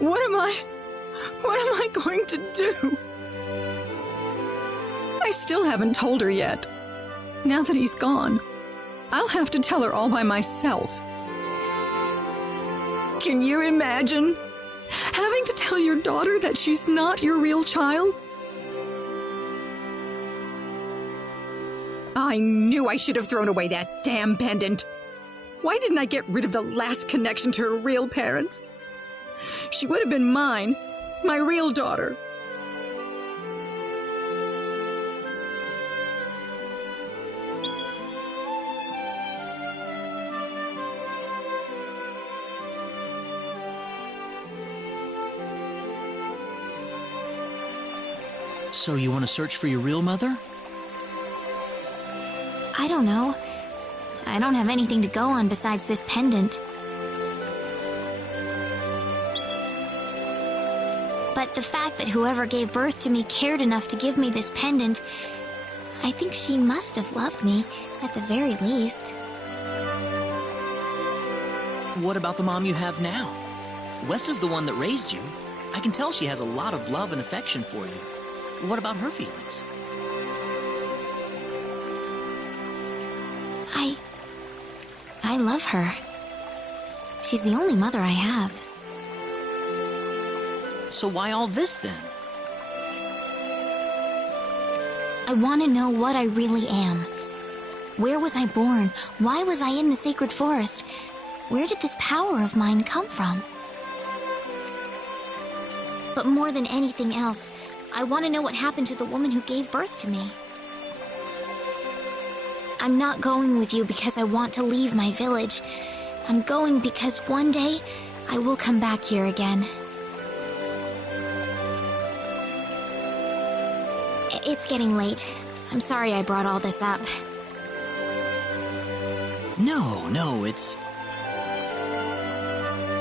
what am I going to do? still haven't told her yet. Now that he's gone, I'll have to tell her all by myself. Can you imagine having to tell your daughter that she's not your real child? I knew I should have thrown away that damn pendant. Why didn't I get rid of the last connection to her real parents? She would have been mine, my real daughter. So you want to search for your real mother? I don't know. I don't have anything to go on besides this pendant. But the fact that whoever gave birth to me cared enough to give me this pendant, I think she must have loved me, at the very least. What about the mom you have now? West is the one that raised you. I can tell she has a lot of love and affection for you. What about her feelings? I love her. She's the only mother I have. So why all this then? I want to know what I really am. Where was I born? Why was I in the sacred forest? Where did this power of mine come from? But more than anything else, I want to know what happened to the woman who gave birth to me. I'm not going with you because I want to leave my village. I'm going because one day I will come back here again. It's getting late. I'm sorry I brought all this up. No, it's...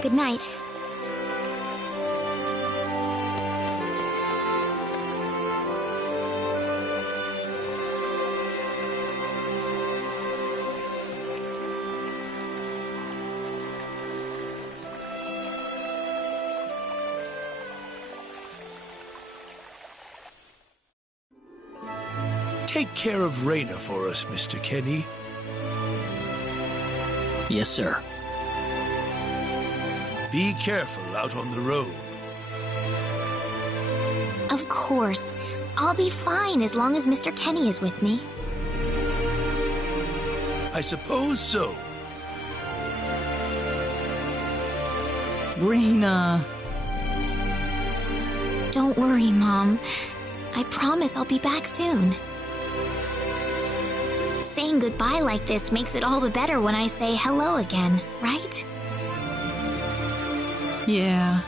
Good night. Take care of Raina for us, Mr. Kenny. Yes, sir. Be careful out on the road. Of course. I'll be fine as long as Mr. Kenny is with me. I suppose so. Raina. Don't worry, Mom. I promise I'll be back soon. Saying goodbye like this makes it all the better when I say hello again, right? Yeah,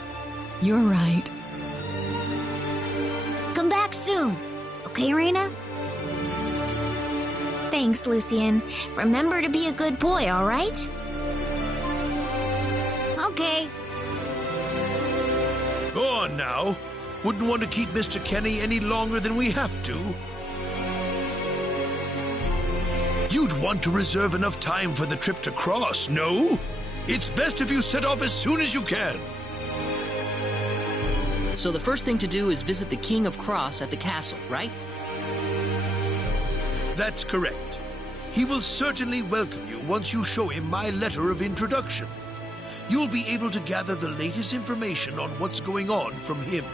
you're right. Come back soon. Okay, Raina? Thanks, Lucien. Remember to be a good boy, all right? Okay. Go on now. Wouldn't want to keep Mr. Kenny any longer than we have to. You'd want to reserve enough time for the trip to Cross, no? It's best if you set off as soon as you can. So the first thing to do is visit the King of Cross at the castle, right? That's correct. He will certainly welcome you once you show him my letter of introduction. You'll be able to gather the latest information on what's going on from him.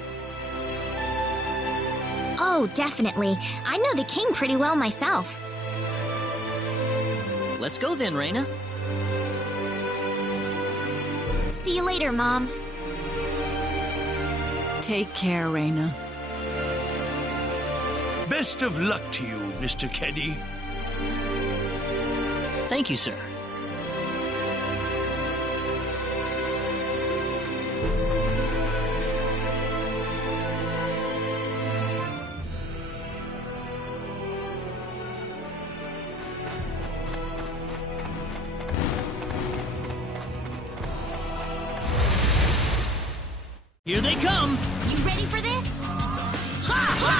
Oh, definitely. I know the king pretty well myself. Let's go then, Raina. See you later, Mom. Take care, Raina. Best of luck to you, Mr. Kenny. Thank you, sir. Here they come! You ready for this? Ha! Ha!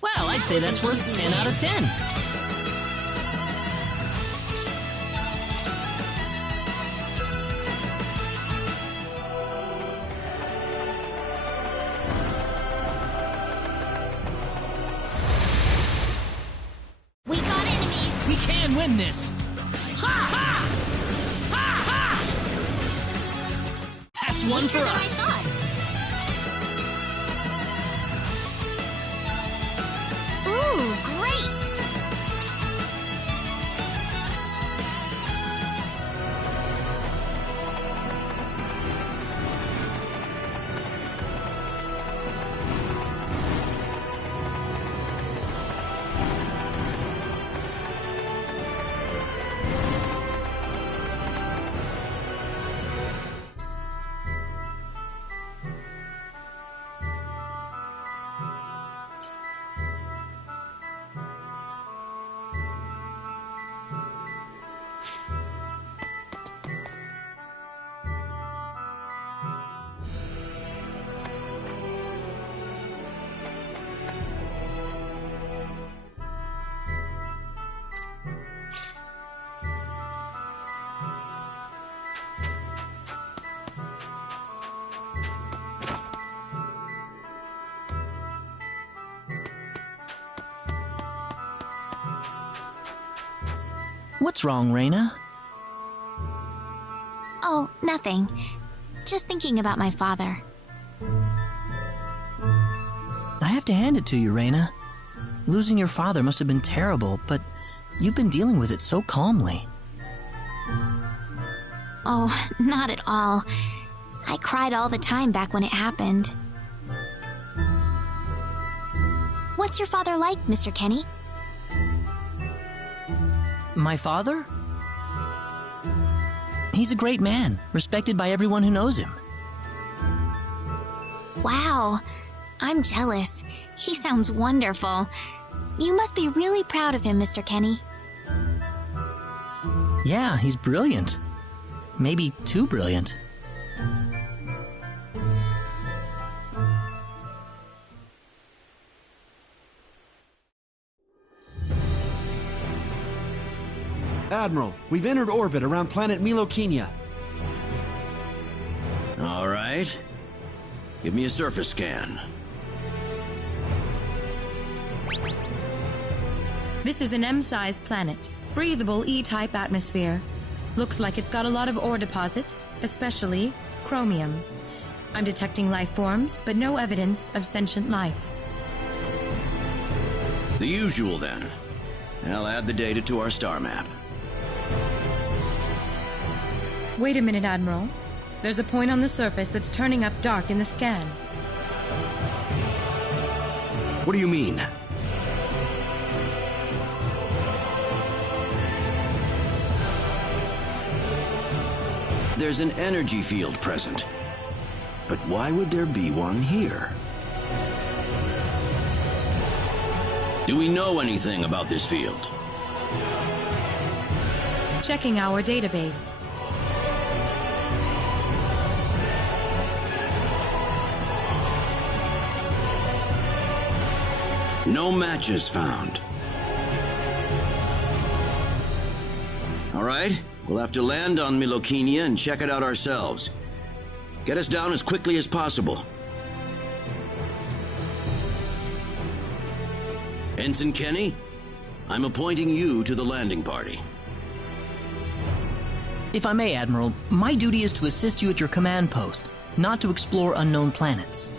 Well, I'd say that's worth 10 out of 10. win this! Ha ha! Ha ha! That's one for us! Ooh, great! What's wrong, Reyna? Oh, nothing. Just thinking about my father. I have to hand it to you, Reyna. Losing your father must have been terrible, but you've been dealing with it so calmly. Oh, not at all. I cried all the time back when it happened. What's your father like, Mr. Kenny? My father? He's a great man, respected by everyone who knows him. Wow, I'm jealous. He sounds wonderful. You must be really proud of him, Mr. Kenny. Yeah, he's brilliant. Maybe too brilliant. Admiral, we've entered orbit around planet Milokenia. All right. Give me a surface scan. This is an M-sized planet. Breathable E-type atmosphere. Looks like it's got a lot of ore deposits, especially chromium. I'm detecting life forms, but no evidence of sentient life. The usual, then. I'll add the data to our star map. Wait a minute, Admiral. There's a point on the surface that's turning up dark in the scan. What do you mean? There's an energy field present. But why would there be one here? Do we know anything about this field? Checking our database. No matches found. All right, we'll have to land on Milokenia and check it out ourselves. Get us down as quickly as possible. Ensign Kenny, I'm appointing you to the landing party. If I may, Admiral, my duty is to assist you at your command post, not to explore unknown planets.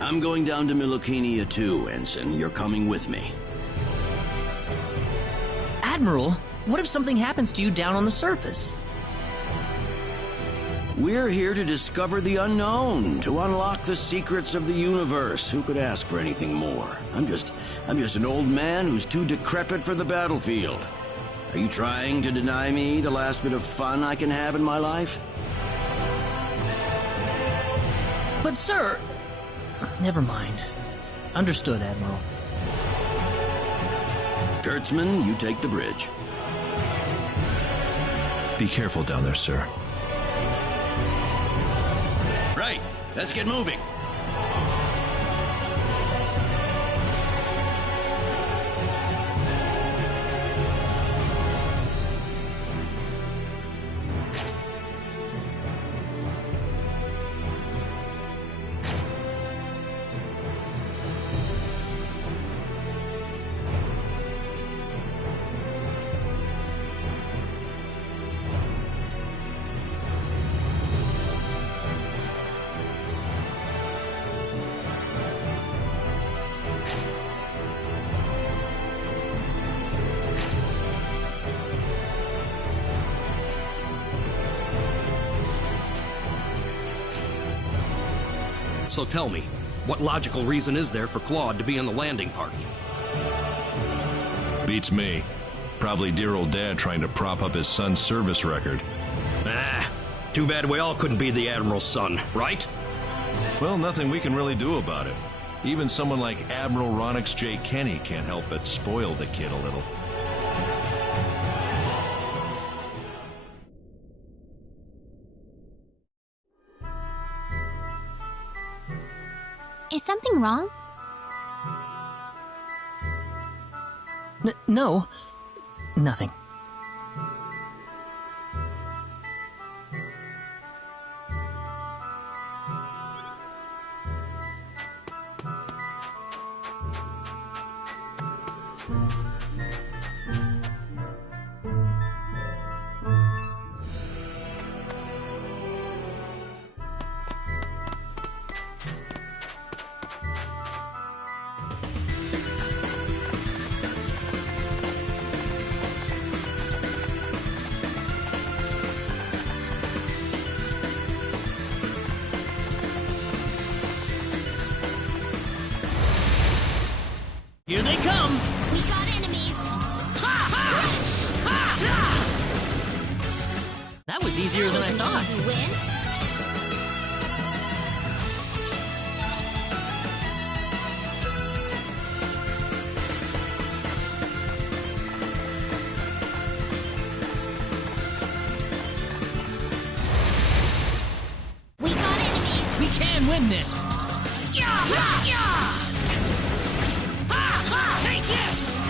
I'm going down to Milokenia too, Ensign. You're coming with me. Admiral, what if something happens to you down on the surface? We're here to discover the unknown, to unlock the secrets of the universe. Who could ask for anything more? I'm just an old man who's too decrepit for the battlefield. Are you trying to deny me the last bit of fun I can have in my life? But sir... Never mind. Understood, Admiral. Kurtzman, you take the bridge. Be careful down there, sir. Right, let's get moving. So tell me, what logical reason is there for Claude to be in the landing party? Beats me. Probably dear old Dad trying to prop up his son's service record. Ah, too bad we all couldn't be the Admiral's son, right? Well, nothing we can really do about it. Even someone like Admiral Ronix J. Kenny can't help but spoil the kid a little. Is something wrong? No. Nothing. Here they come! We got enemies! That was easier than I thought. Easy win. We got enemies! We can win this! Take this!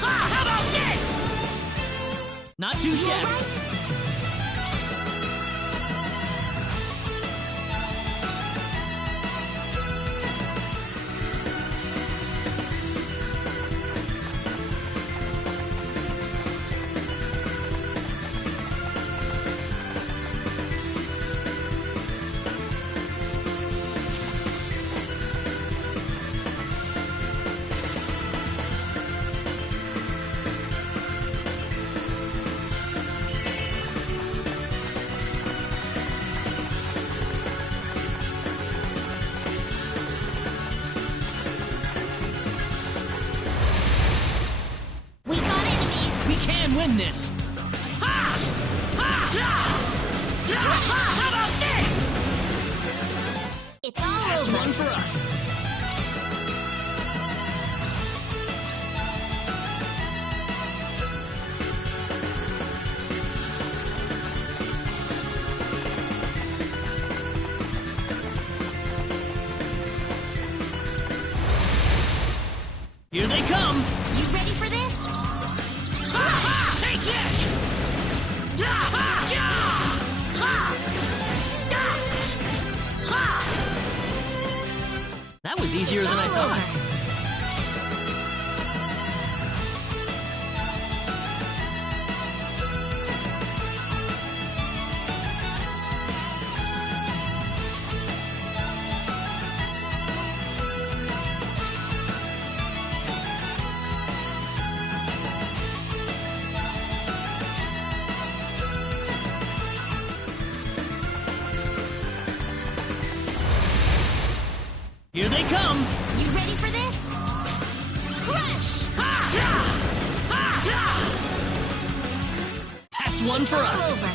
How about this? Not too shabby. Right? Win this! How about this? It's all That's over. one for us. Here they come! You ready for this? Take this! That was easier than I thought. Here they come! You ready for this? Crush! That's one for us! Over.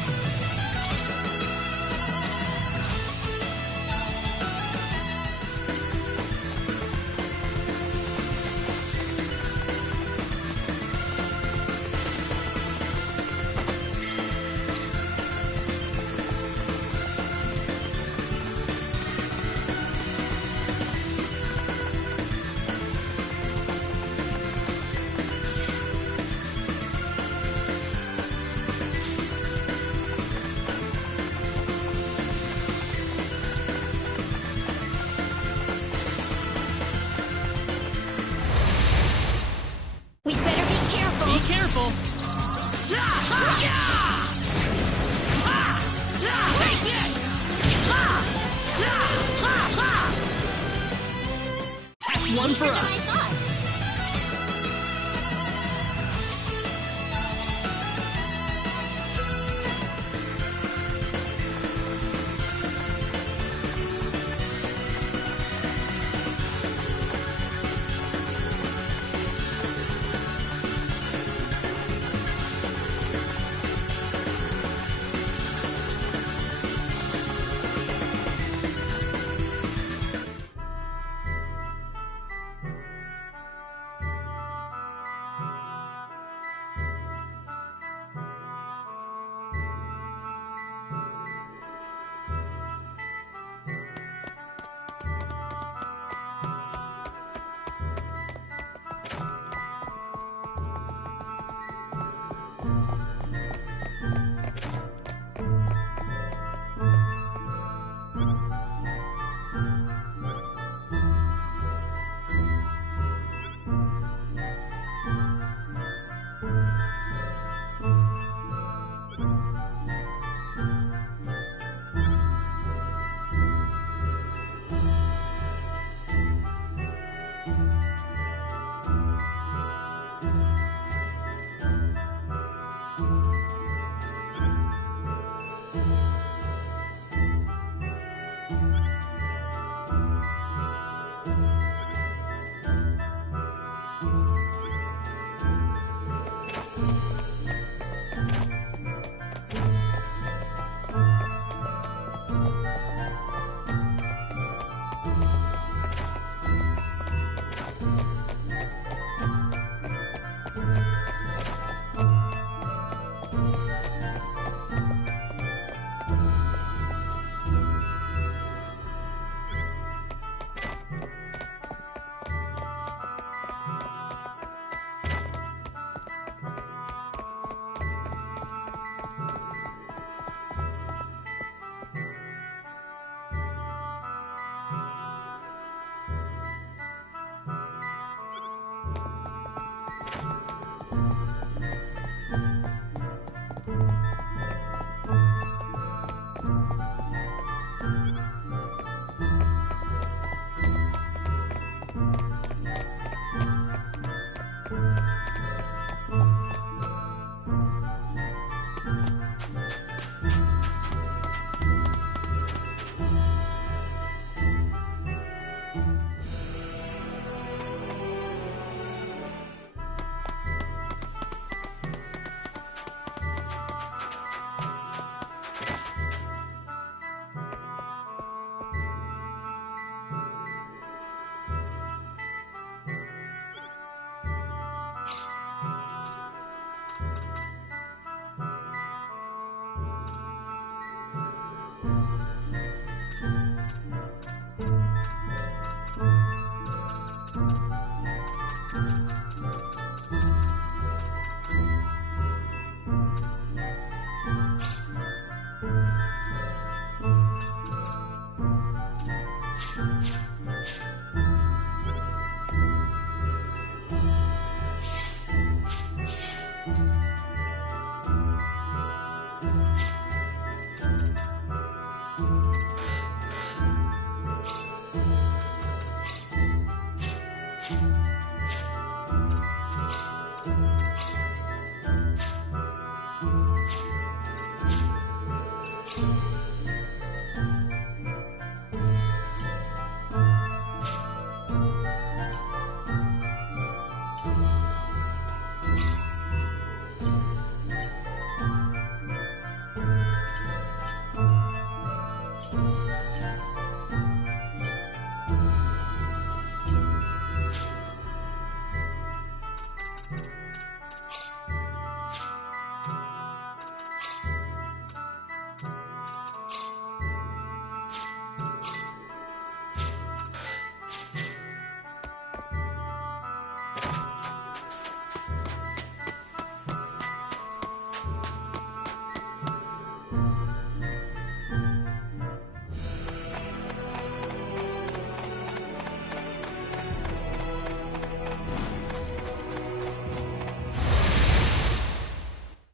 We better be careful. Be careful! Take this! That's one for us!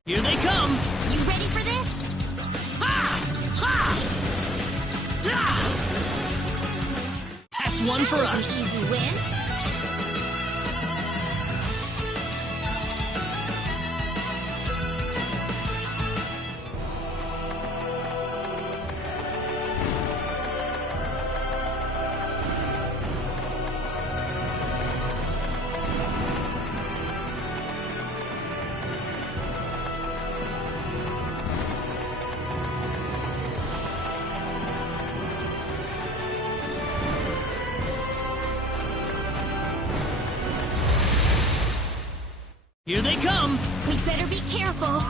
Here they come! You ready for this? Ha! Ha! That's one for us. Easy win. Here they come! We better be careful.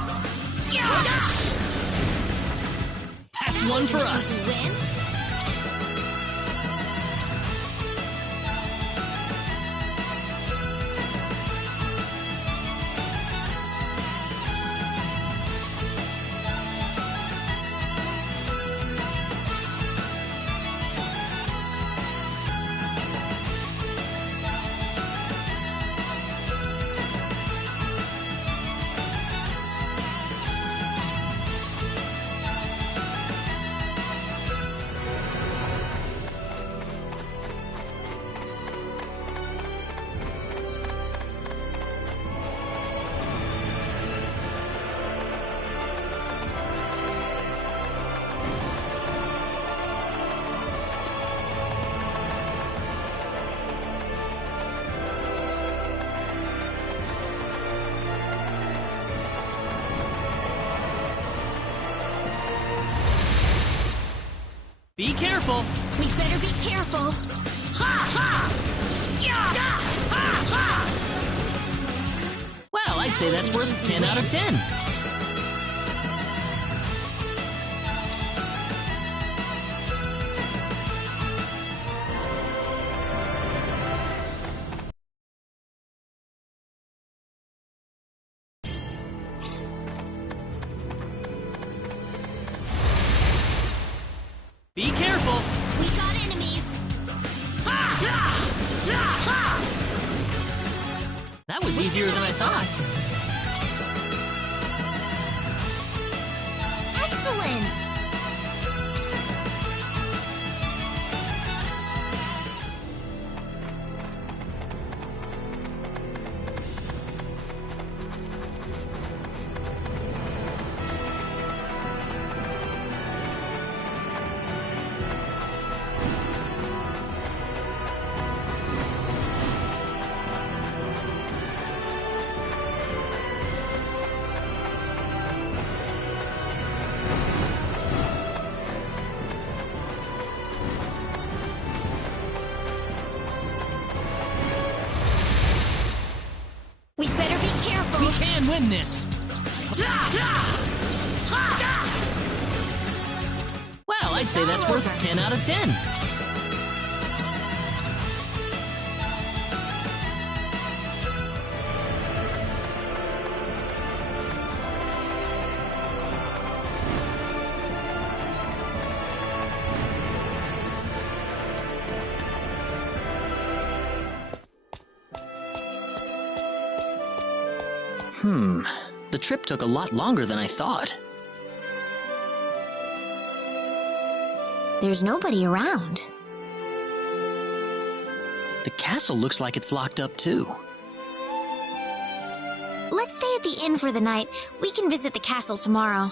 That's one for us. Easy win. Be careful. We better be careful. Ha ha! Yeah! Ha ha! Well, I'd say that's worth 10 out of 10. Be careful! We got enemies! That was easier than I thought. Excellent! We better be careful! We can win this! Well, I'd say that's worth 10 out of 10. The trip took a lot longer than I thought. There's nobody around. The castle looks like it's locked up too. Let's stay at the inn for the night. We can visit the castle tomorrow.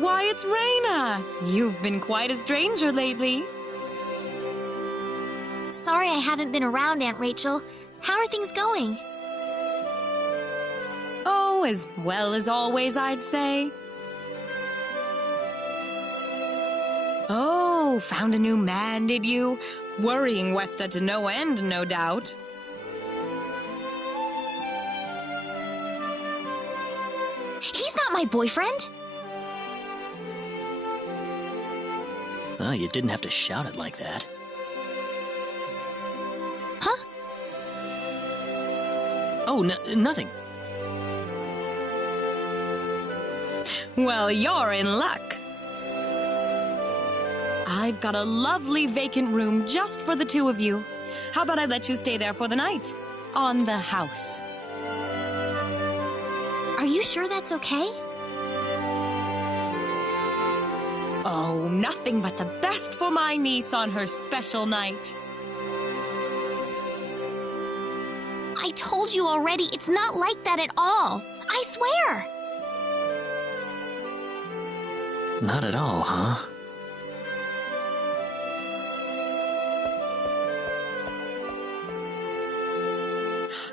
Why, it's Raina! You've been quite a stranger lately. Sorry I haven't been around, Aunt Rachel. How are things going? Oh, as well as always, I'd say. Oh, found a new man, did you? Worrying Westa to no end, no doubt. He's not my boyfriend! Well, you didn't have to shout it like that. Huh? Oh, nothing. Well, you're in luck. I've got a lovely vacant room just for the two of you. How about I let you stay there for the night? On the house. Are you sure that's okay? Oh, nothing but the best for my niece on her special night. I told you already, it's not like that at all. I swear. Not at all, huh?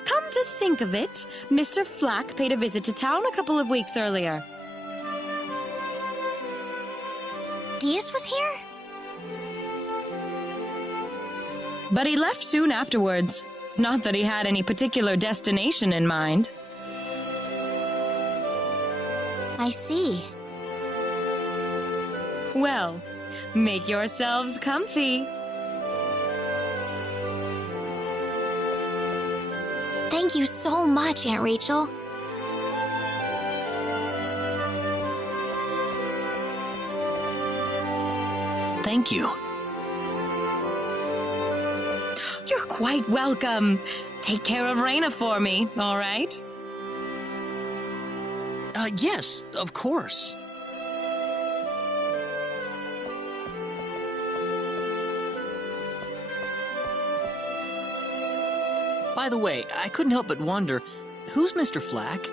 Come to think of it, Mr. Flack paid a visit to town a couple of weeks earlier. Diaz was here? But he left soon afterwards. Not that he had any particular destination in mind. I see. Well, make yourselves comfy. Thank you so much, Aunt Rachel. Thank you. You're quite welcome. Take care of Raina for me, all right? Yes, of course. By the way, I couldn't help but wonder, who's Mr. Flack?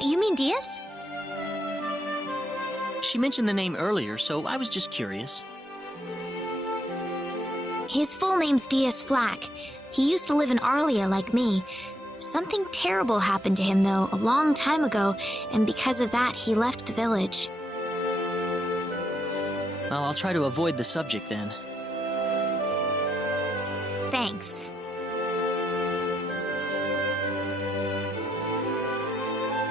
You mean Diaz? She mentioned the name earlier, so I was just curious. His full name's Diaz Flack. He used to live in Arlia like me. Something terrible happened to him, though, a long time ago, and because of that, he left the village. Well, I'll try to avoid the subject then. Thanks.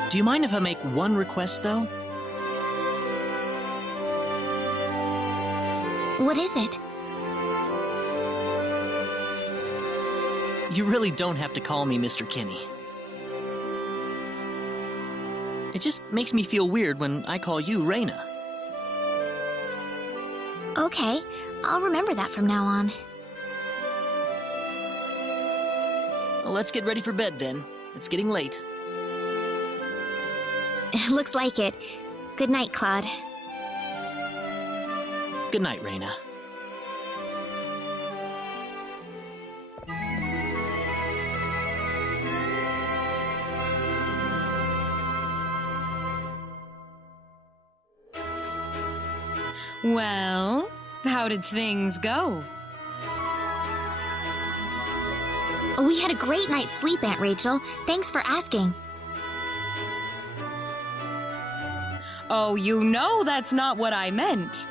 Do you mind if I make one request, though? What is it? You really don't have to call me Mr. Kinney. It just makes me feel weird when I call you Reyna. Okay, I'll remember that from now on. Well, let's get ready for bed then. It's getting late. Looks like it. Good night, Claude. Good night, Reyna. Well, how did things go? We had a great night's sleep, Aunt Rachel. Thanks for asking. Oh, you know that's not what I meant.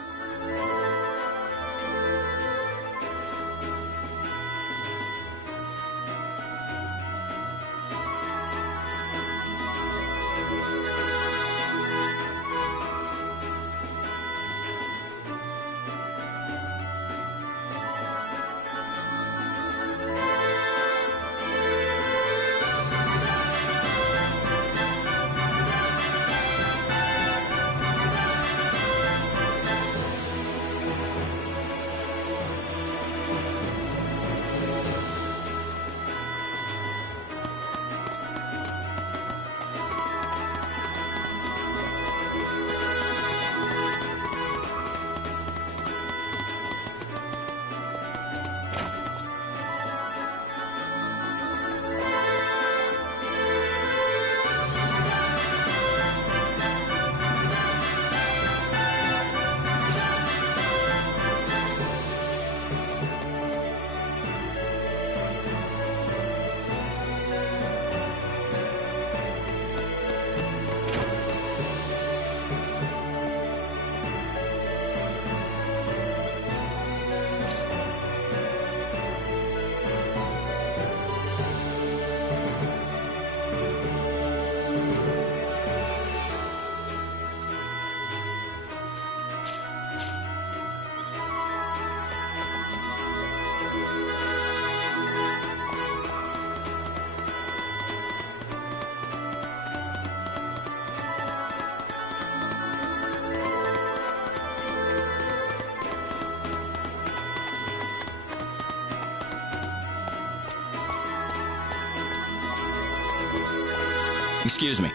Excuse me.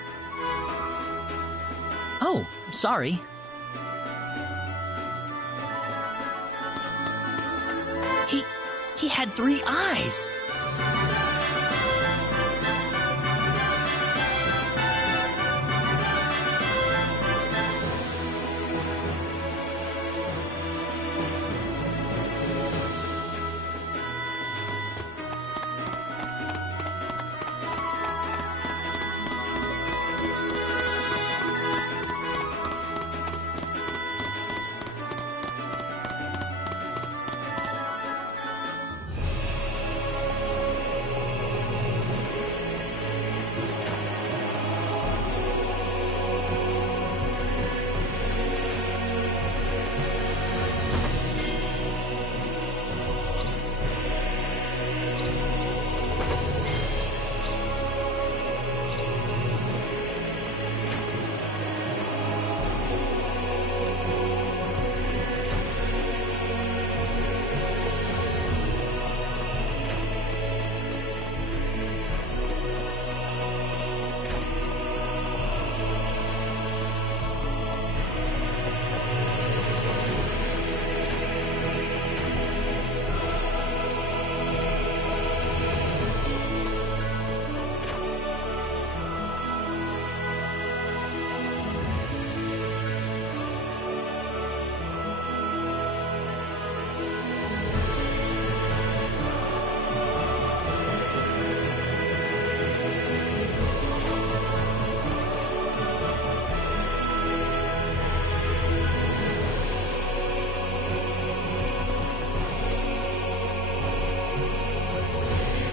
Oh, sorry. He had 3 eyes.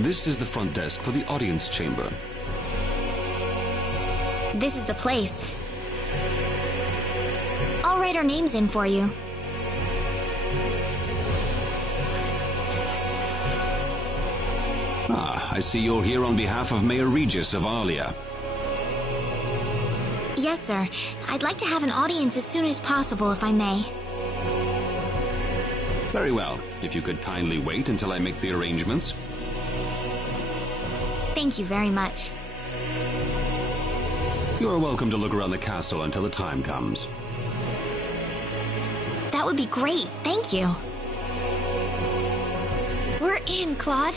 This is the front desk for the audience chamber. This is the place. I'll write our names in for you. Ah, I see you're here on behalf of Mayor Regis of Alia. Yes, sir. I'd like to have an audience as soon as possible, if I may. Very well. If you could kindly wait until I make the arrangements. Thank you very much. You're welcome to look around the castle until the time comes. That would be great. Thank you. We're in, Claude.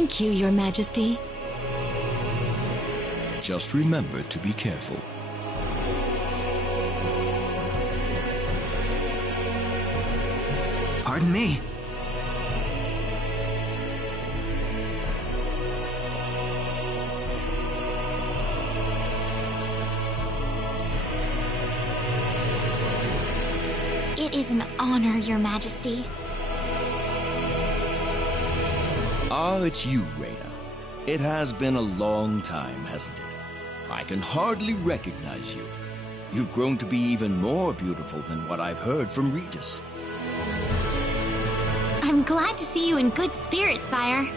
Thank you, Your Majesty. Just remember to be careful. Pardon me. It is an honor, Your Majesty. Ah, it's you, Reyna. It has been a long time, hasn't it? I can hardly recognize you. You've grown to be even more beautiful than what I've heard from Regis. I'm glad to see you in good spirits, sire.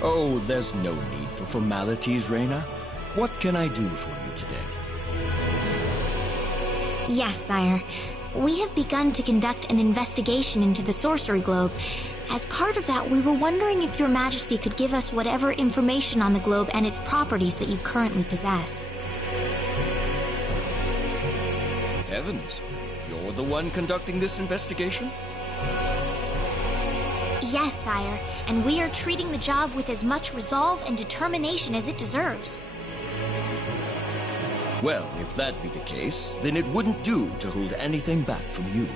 Oh, there's no need for formalities, Reyna. What can I do for you today? Yes, sire. We have begun to conduct an investigation into the Sorcery Globe. As part of that, we were wondering if Your Majesty could give us whatever information on the globe and its properties that you currently possess. Heavens, you're the one conducting this investigation? Yes, sire, and we are treating the job with as much resolve and determination as it deserves. Well, if that be the case, then it wouldn't do to hold anything back from you.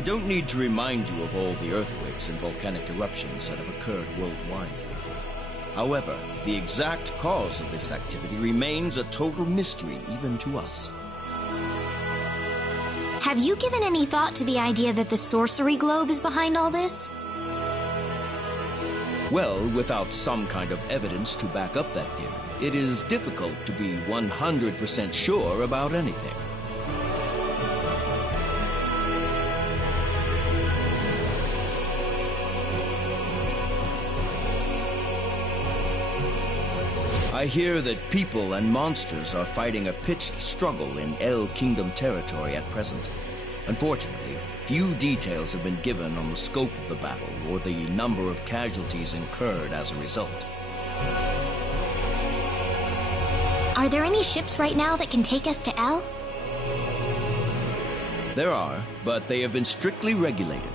I don't need to remind you of all the earthquakes and volcanic eruptions that have occurred worldwide lately. However, the exact cause of this activity remains a total mystery even to us. Have you given any thought to the idea that the sorcery globe is behind all this? Well, without some kind of evidence to back up that theory, it is difficult to be 100% sure about anything. I hear that people and monsters are fighting a pitched struggle in El Kingdom territory at present. Unfortunately, few details have been given on the scope of the battle or the number of casualties incurred as a result. Are there any ships right now that can take us to El? There are, but they have been strictly regulated.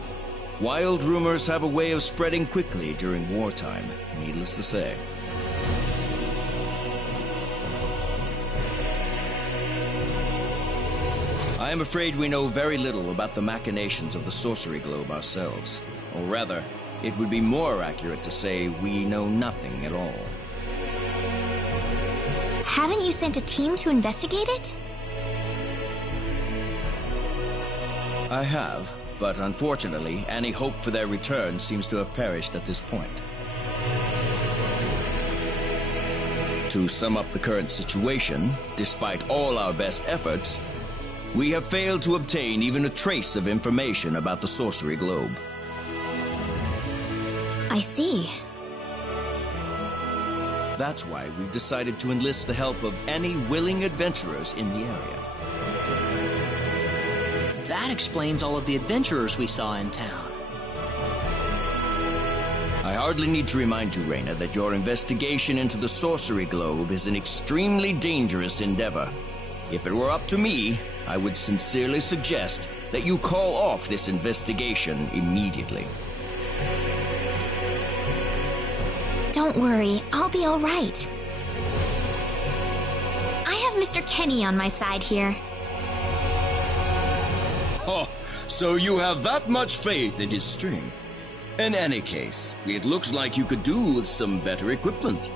Wild rumors have a way of spreading quickly during wartime, needless to say. I am afraid we know very little about the machinations of the sorcery globe ourselves. Or rather, it would be more accurate to say we know nothing at all. Haven't you sent a team to investigate it? I have, but unfortunately, any hope for their return seems to have perished at this point. To sum up the current situation, despite all our best efforts, we have failed to obtain even a trace of information about the sorcery globe. I see. That's why we've decided to enlist the help of any willing adventurers in the area. That explains all of the adventurers we saw in town. I hardly need to remind you, Reyna, that your investigation into the sorcery globe is an extremely dangerous endeavor. If it were up to me, I would sincerely suggest that you call off this investigation immediately. Don't worry, I'll be all right. I have Mr. Kenny on my side here. Oh, so you have that much faith in his strength. In any case, it looks like you could do with some better equipment.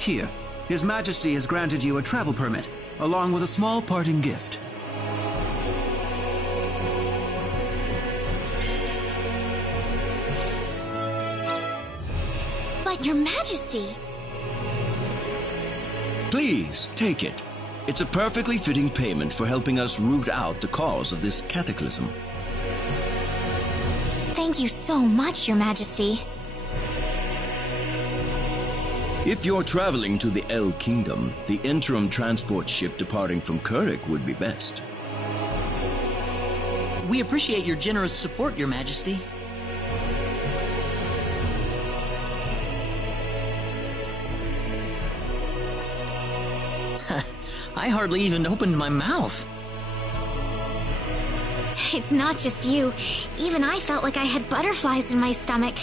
Here, His Majesty has granted you a travel permit, along with a small parting gift. But Your Majesty... Please, take it. It's a perfectly fitting payment for helping us root out the cause of this cataclysm. Thank you so much, Your Majesty. If you're traveling to the El Kingdom, the interim transport ship departing from Kurik would be best. We appreciate your generous support, Your Majesty. I hardly even opened my mouth. It's not just you. Even I felt like I had butterflies in my stomach.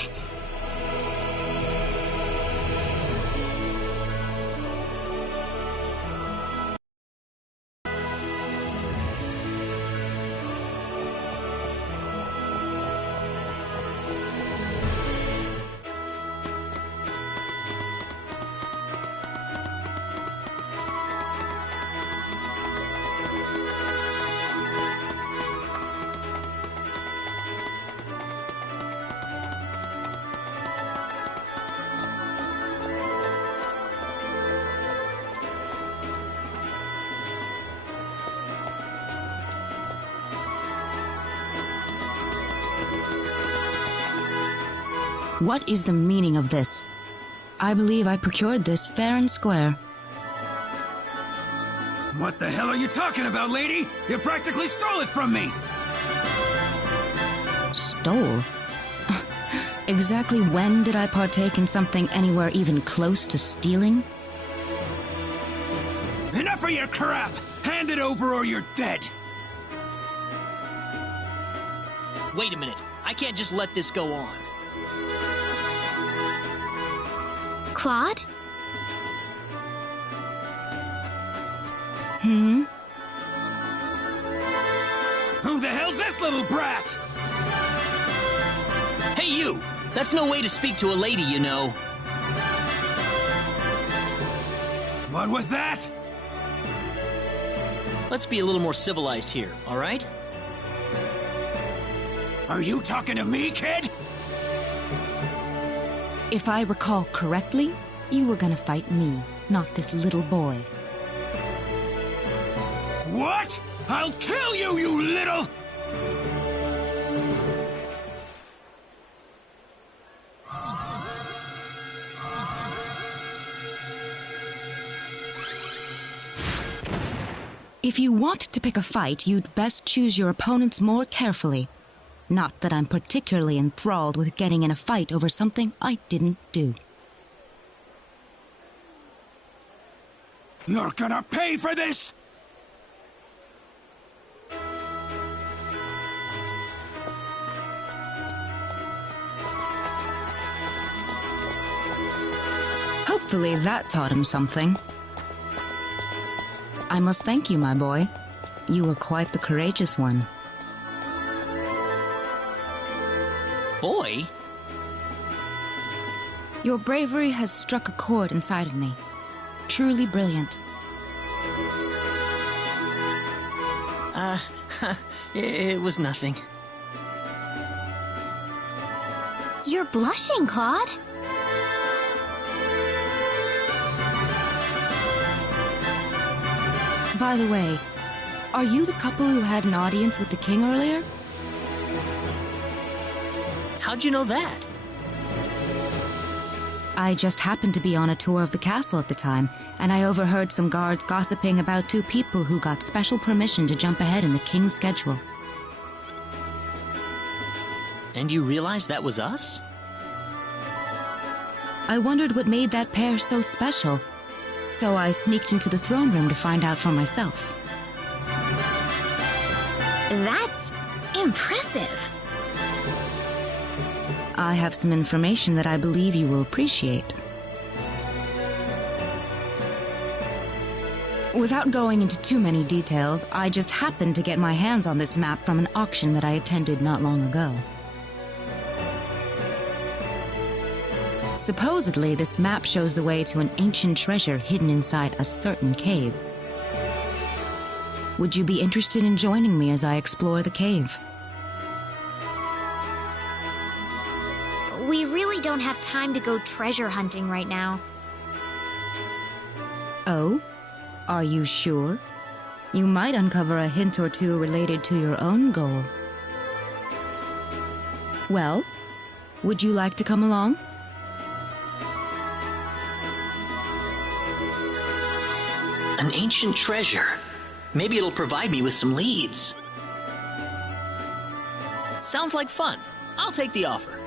What is the meaning of this? I believe I procured this fair and square. What the hell are you talking about, lady? You practically stole it from me! Stole? Exactly when did I partake in something anywhere even close to stealing? Enough of your crap! Hand it over or you're dead! Wait a minute. I can't just let this go on. Claude? Who the hell's this little brat? Hey, you! That's no way to speak to a lady, you know. What was that? Let's be a little more civilized here, all right? Are you talking to me, kid? If I recall correctly, you were gonna fight me, not this little boy. What? I'll kill you, you little... If you want to pick a fight, you'd best choose your opponents more carefully. Not that I'm particularly enthralled with getting in a fight over something I didn't do. You're gonna pay for this! Hopefully that taught him something. I must thank you, my boy. You were quite the courageous one. Boy? Your bravery has struck a chord inside of me. Truly brilliant. It was nothing. You're blushing, Claude. By the way, are you the couple who had an audience with the king earlier? How'd you know that? I just happened to be on a tour of the castle at the time, and I overheard some guards gossiping about two people who got special permission to jump ahead in the king's schedule. And you realized that was us? I wondered what made that pair so special, so I sneaked into the throne room to find out for myself. That's impressive. I have some information that I believe you will appreciate. Without going into too many details, I just happened to get my hands on this map from an auction that I attended not long ago. Supposedly, this map shows the way to an ancient treasure hidden inside a certain cave. Would you be interested in joining me as I explore the cave? We really don't have time to go treasure hunting right now. Oh? Are you sure? You might uncover a hint or two related to your own goal. Well, would you like to come along? An ancient treasure. Maybe it'll provide me with some leads. Sounds like fun. I'll take the offer.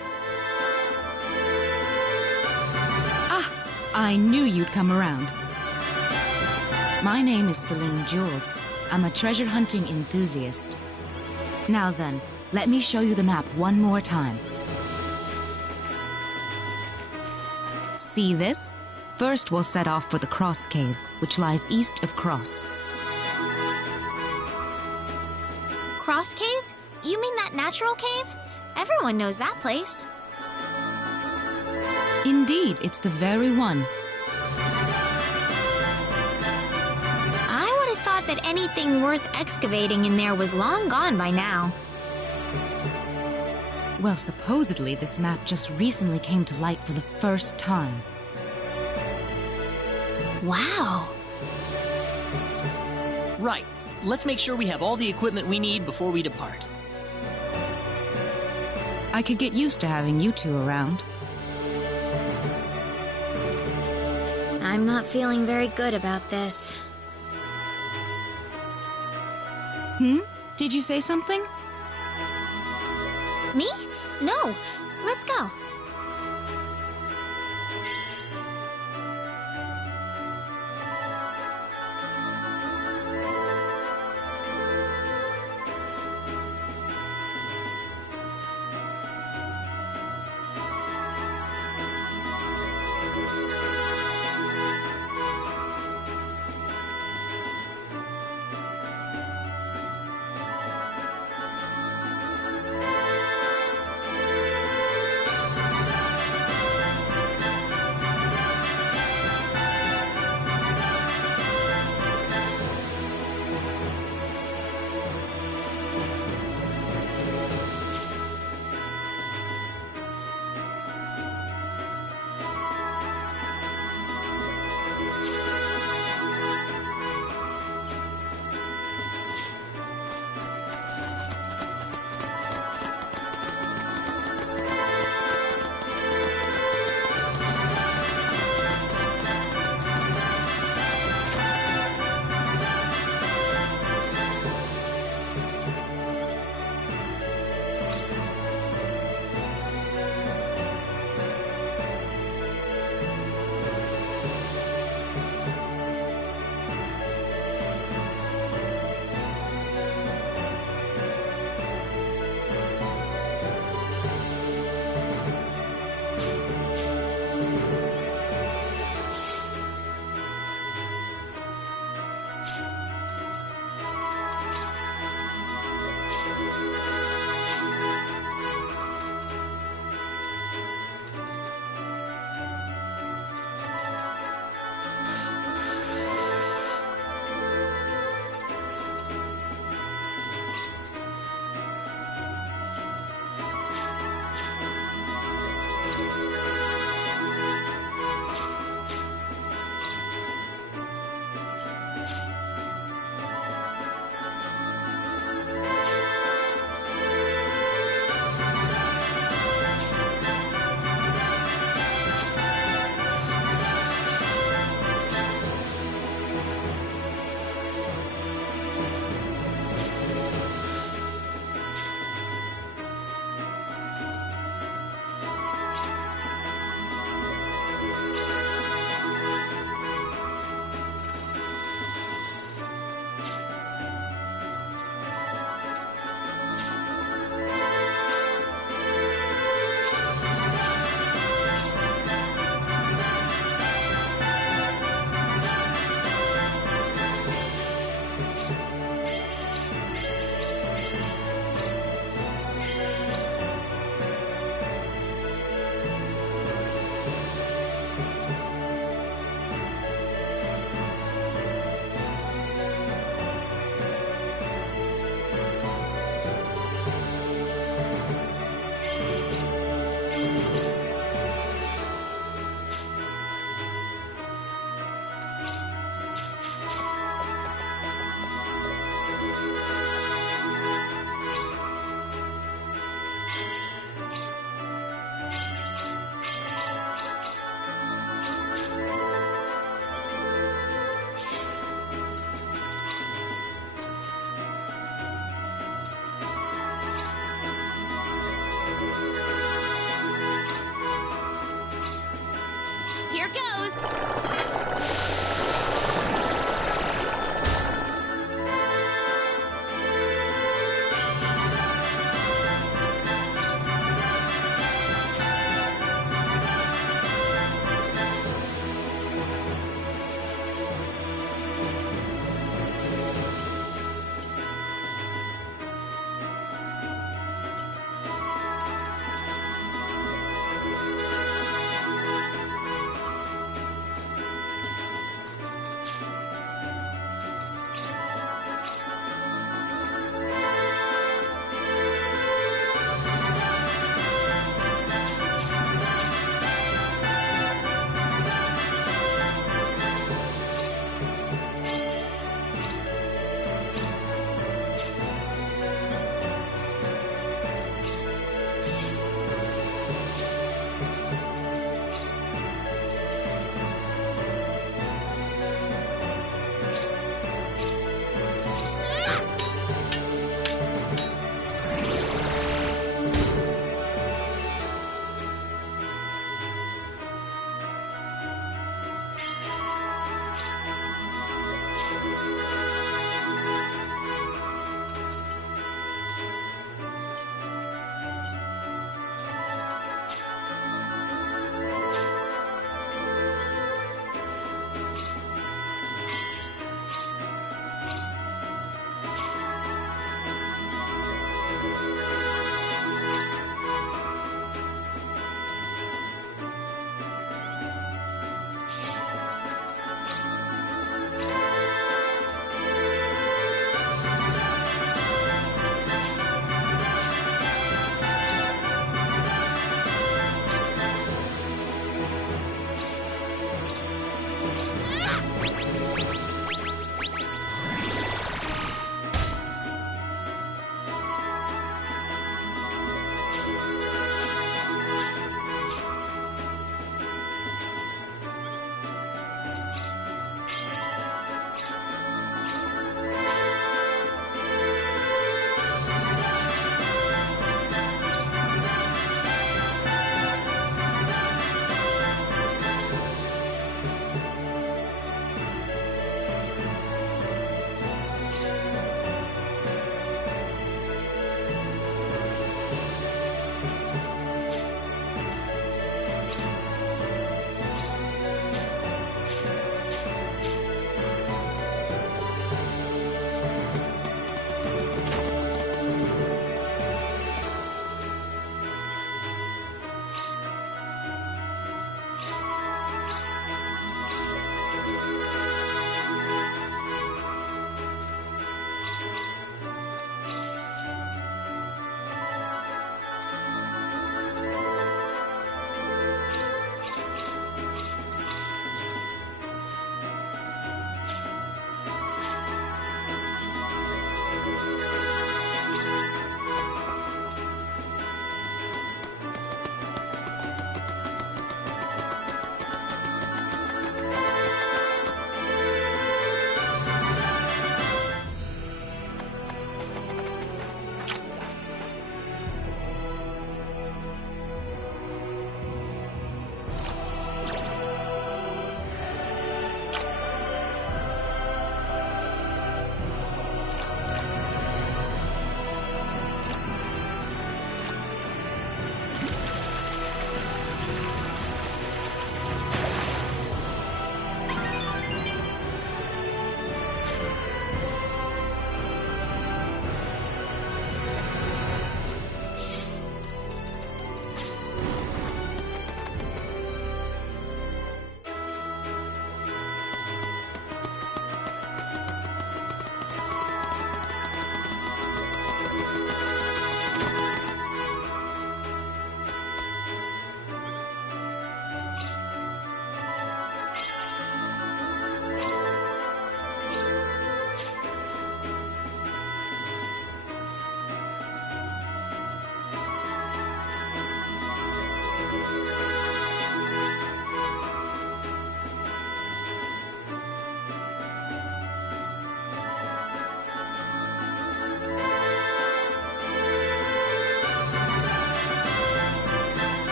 Ah, I knew you'd come around. My name is Celine Jules. I'm a treasure hunting enthusiast. Now then, let me show you the map one more time. See this? First, we'll set off for the Cross Cave, which lies east of Cross. Cross Cave? You mean that natural cave? Everyone knows that place. Indeed, it's the very one. I would have thought that anything worth excavating in there was long gone by now. Well, supposedly this map just recently came to light for the first time. Wow. Right. Let's make sure we have all the equipment we need before we depart. I could get used to having you two around. I'm not feeling very good about this. Did you say something? Me? No. Let's go.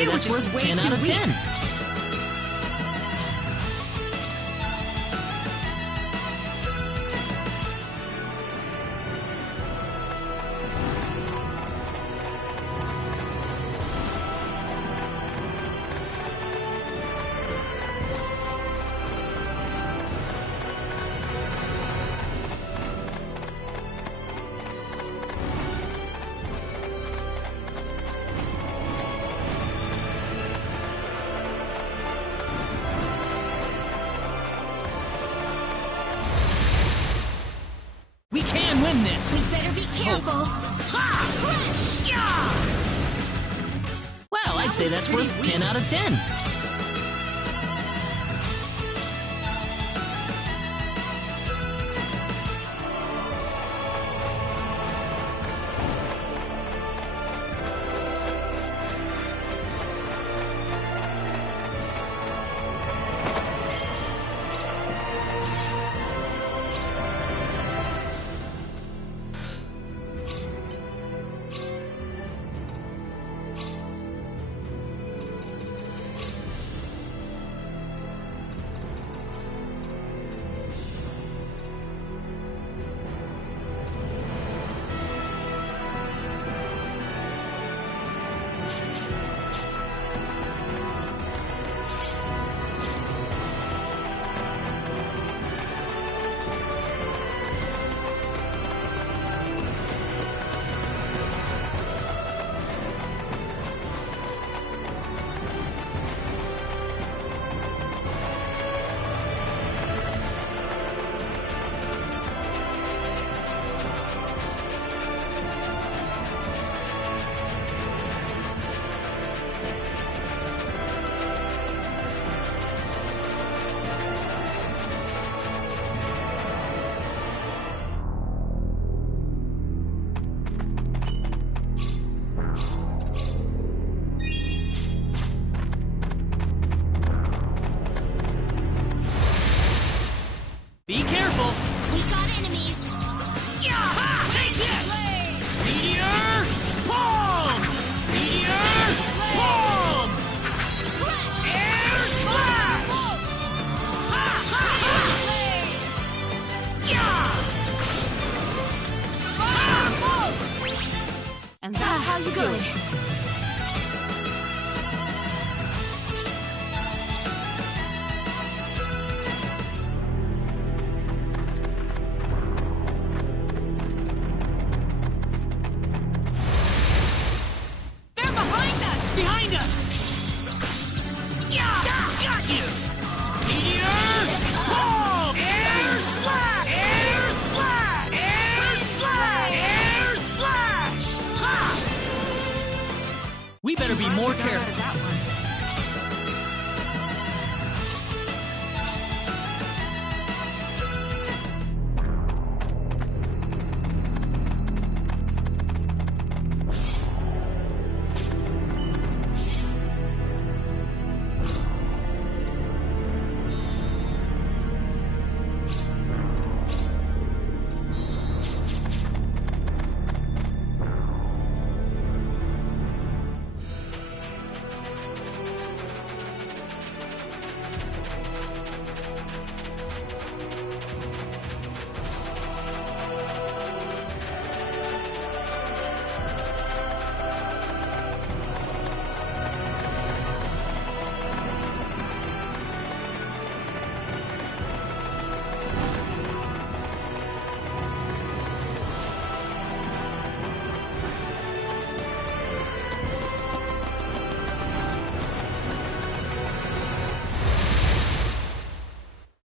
say that's worth 10 out of 10. We can win this! We better be careful! Well, I'd say that's worth 10 out of 10. Be careful! We got enemies! Yaha! Take this! Meteor! Palm! Meteor! Palm! Air slash! Ha ha ha! Yeah! And that's how you do it. Behind us! Yeah! Got you! Meteor! Palm! Air slash! Air slash! Air slash! Air slash! Ha! We better be more careful.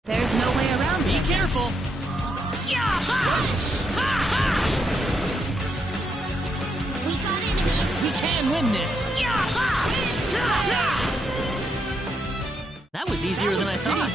There's no way around it. Be careful! Yaha! Ha ha! We got enemies! We can win this! Yaha! Da da! That was easier than I thought.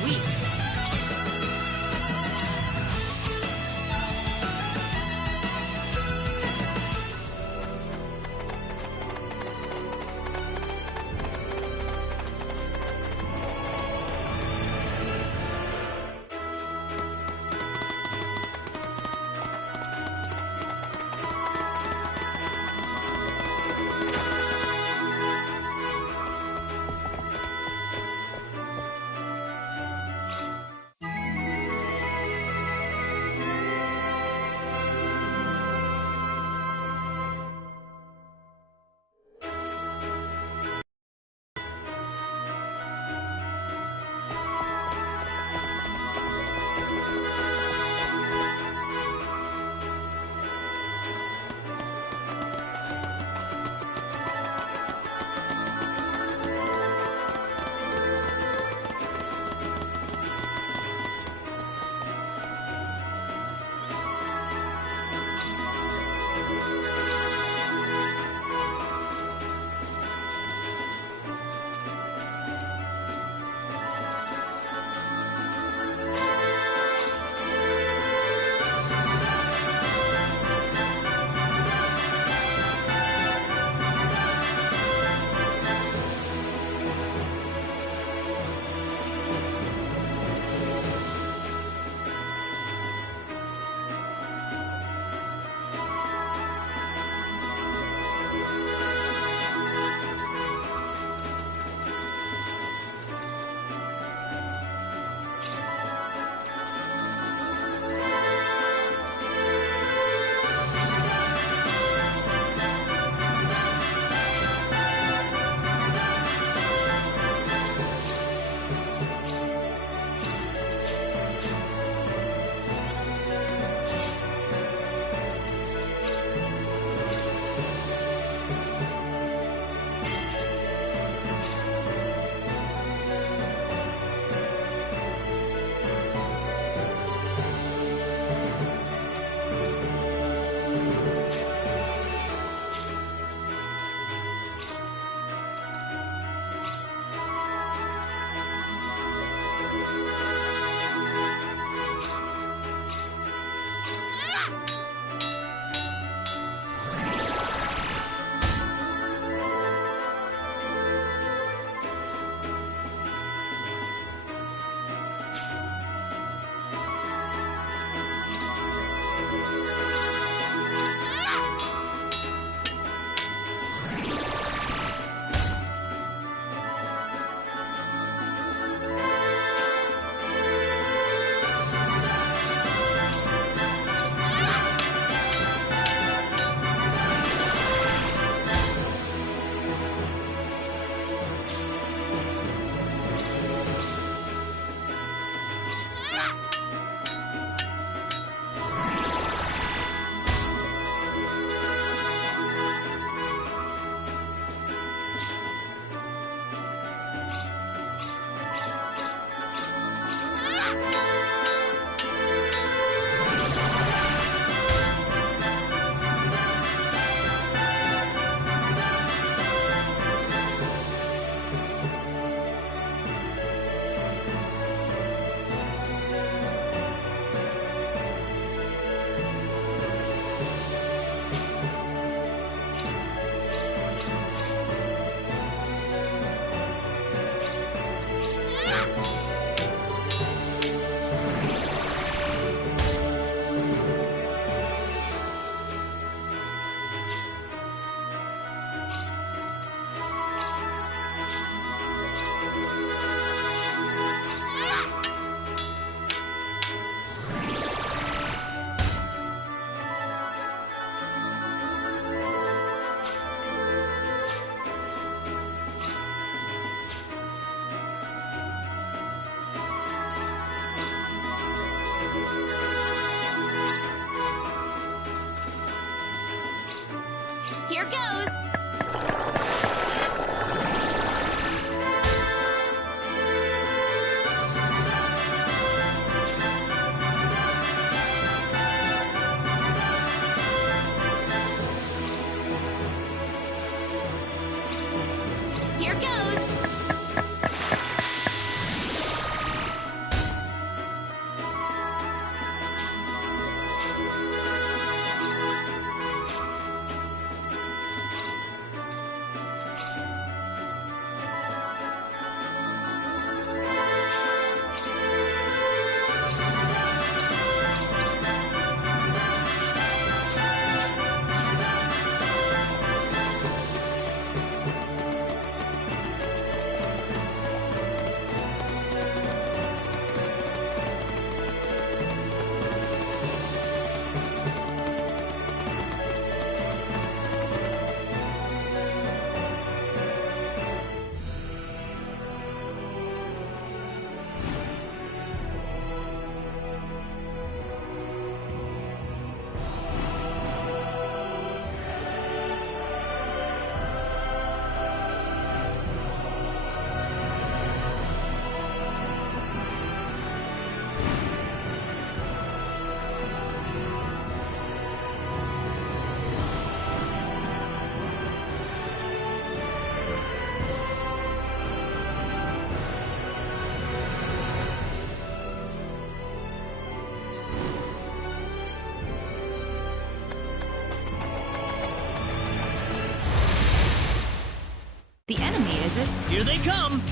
Here they come!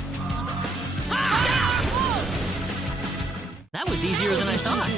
That was easier than I thought.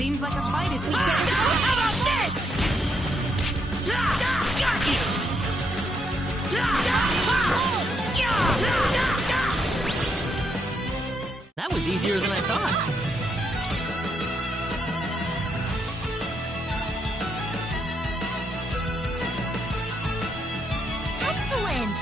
Seems like a fight is getting going. How about this? Got you! That was easier than I thought. Excellent!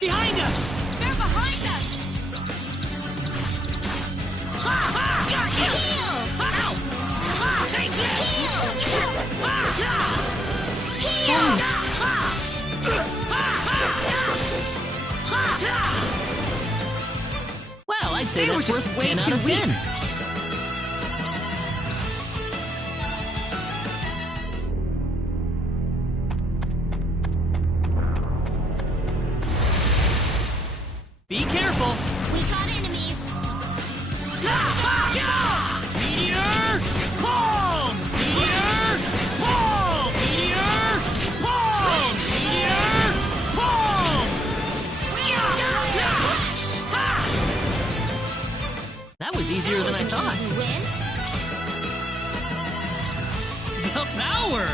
Behind us! They're behind us! Ha ha! Got you! Heal! Ow! Ha! Take this! Heal! Ha! Heal! Ha! Ha! Ha! Well, I'd say They were that's just worth way 10 out too of 10. weak. Be careful! We got enemies! Meteor! Palm! Meteor! Palm! Meteor! Palm! Meteor! Palm! That was easier than I thought. Easy win. The power!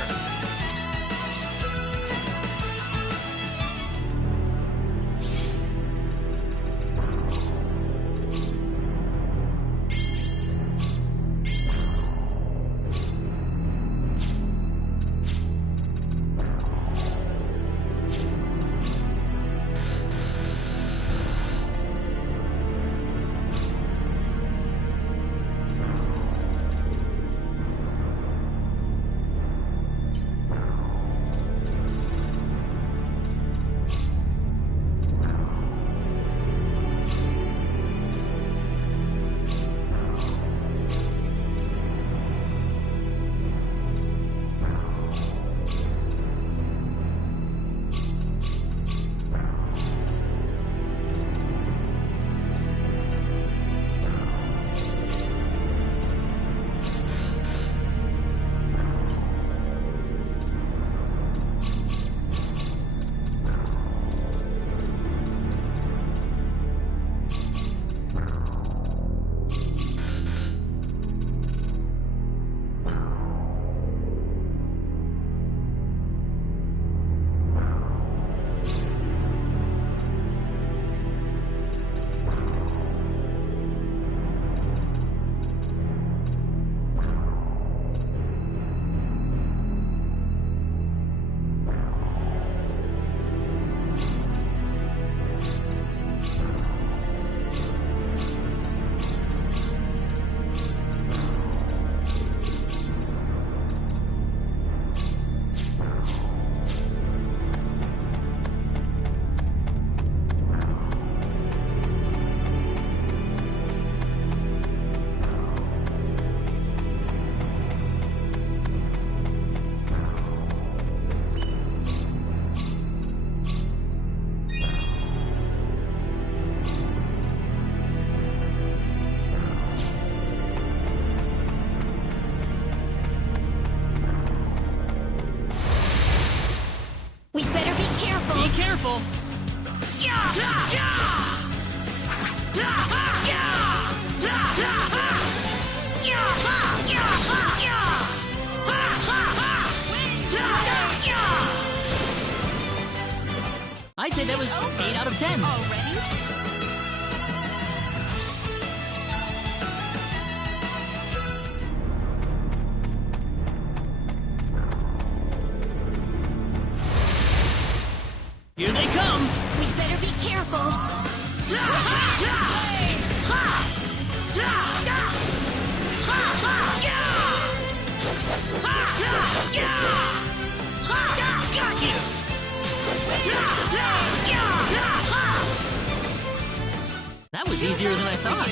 careful! I'd say that was 8 out of 10. Already? Here they come! We better be careful. Got you! That was easier than I thought.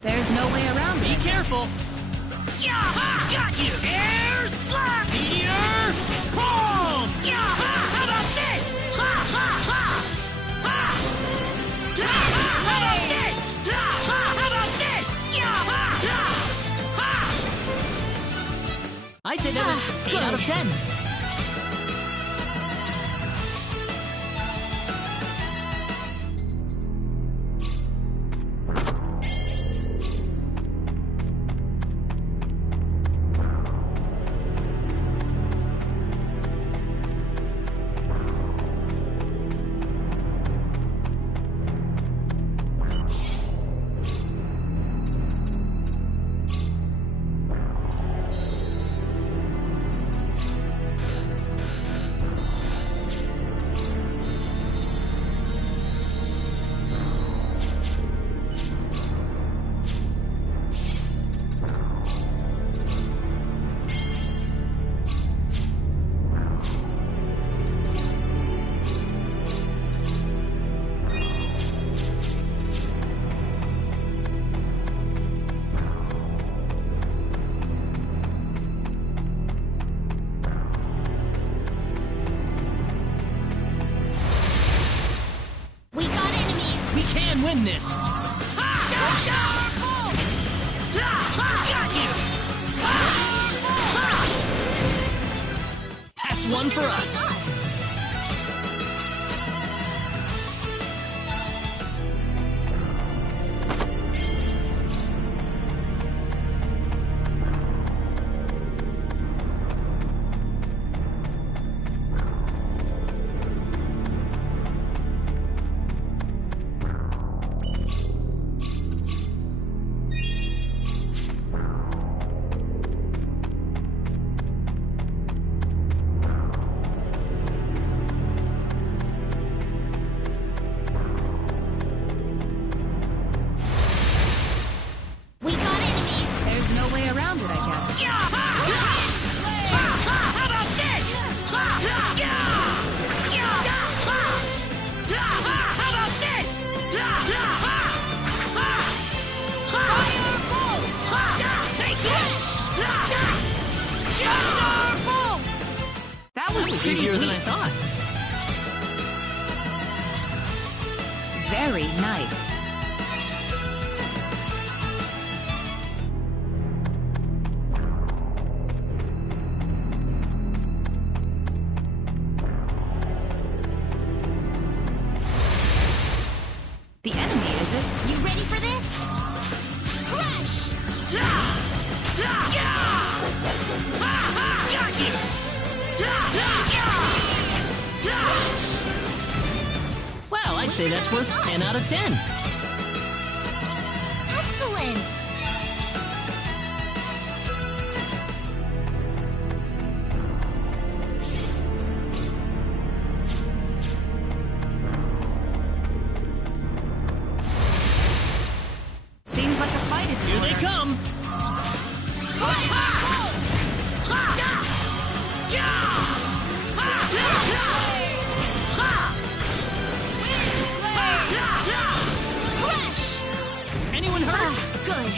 There's no way around Be it. careful! Got you! Air slap! Meteor palm! How about this? How about this? How about this? I'd say that was 8 out of 10. Win this! That's one for us! Easier than I thought. Very nice. The enemy, is it? You ready for this? Crash! Got you! Well, I'd say that's worth 10 out of 10. Excellent! Seems like a fight is in Here order. they come! Anyone hurt? Good.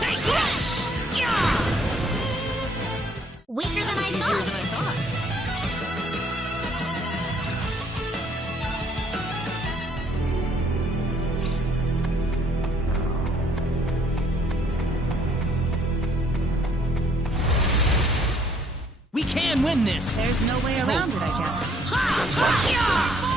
Take this! Weaker than I thought. We can win this! There's no way around it, I guess. Ha! Ha!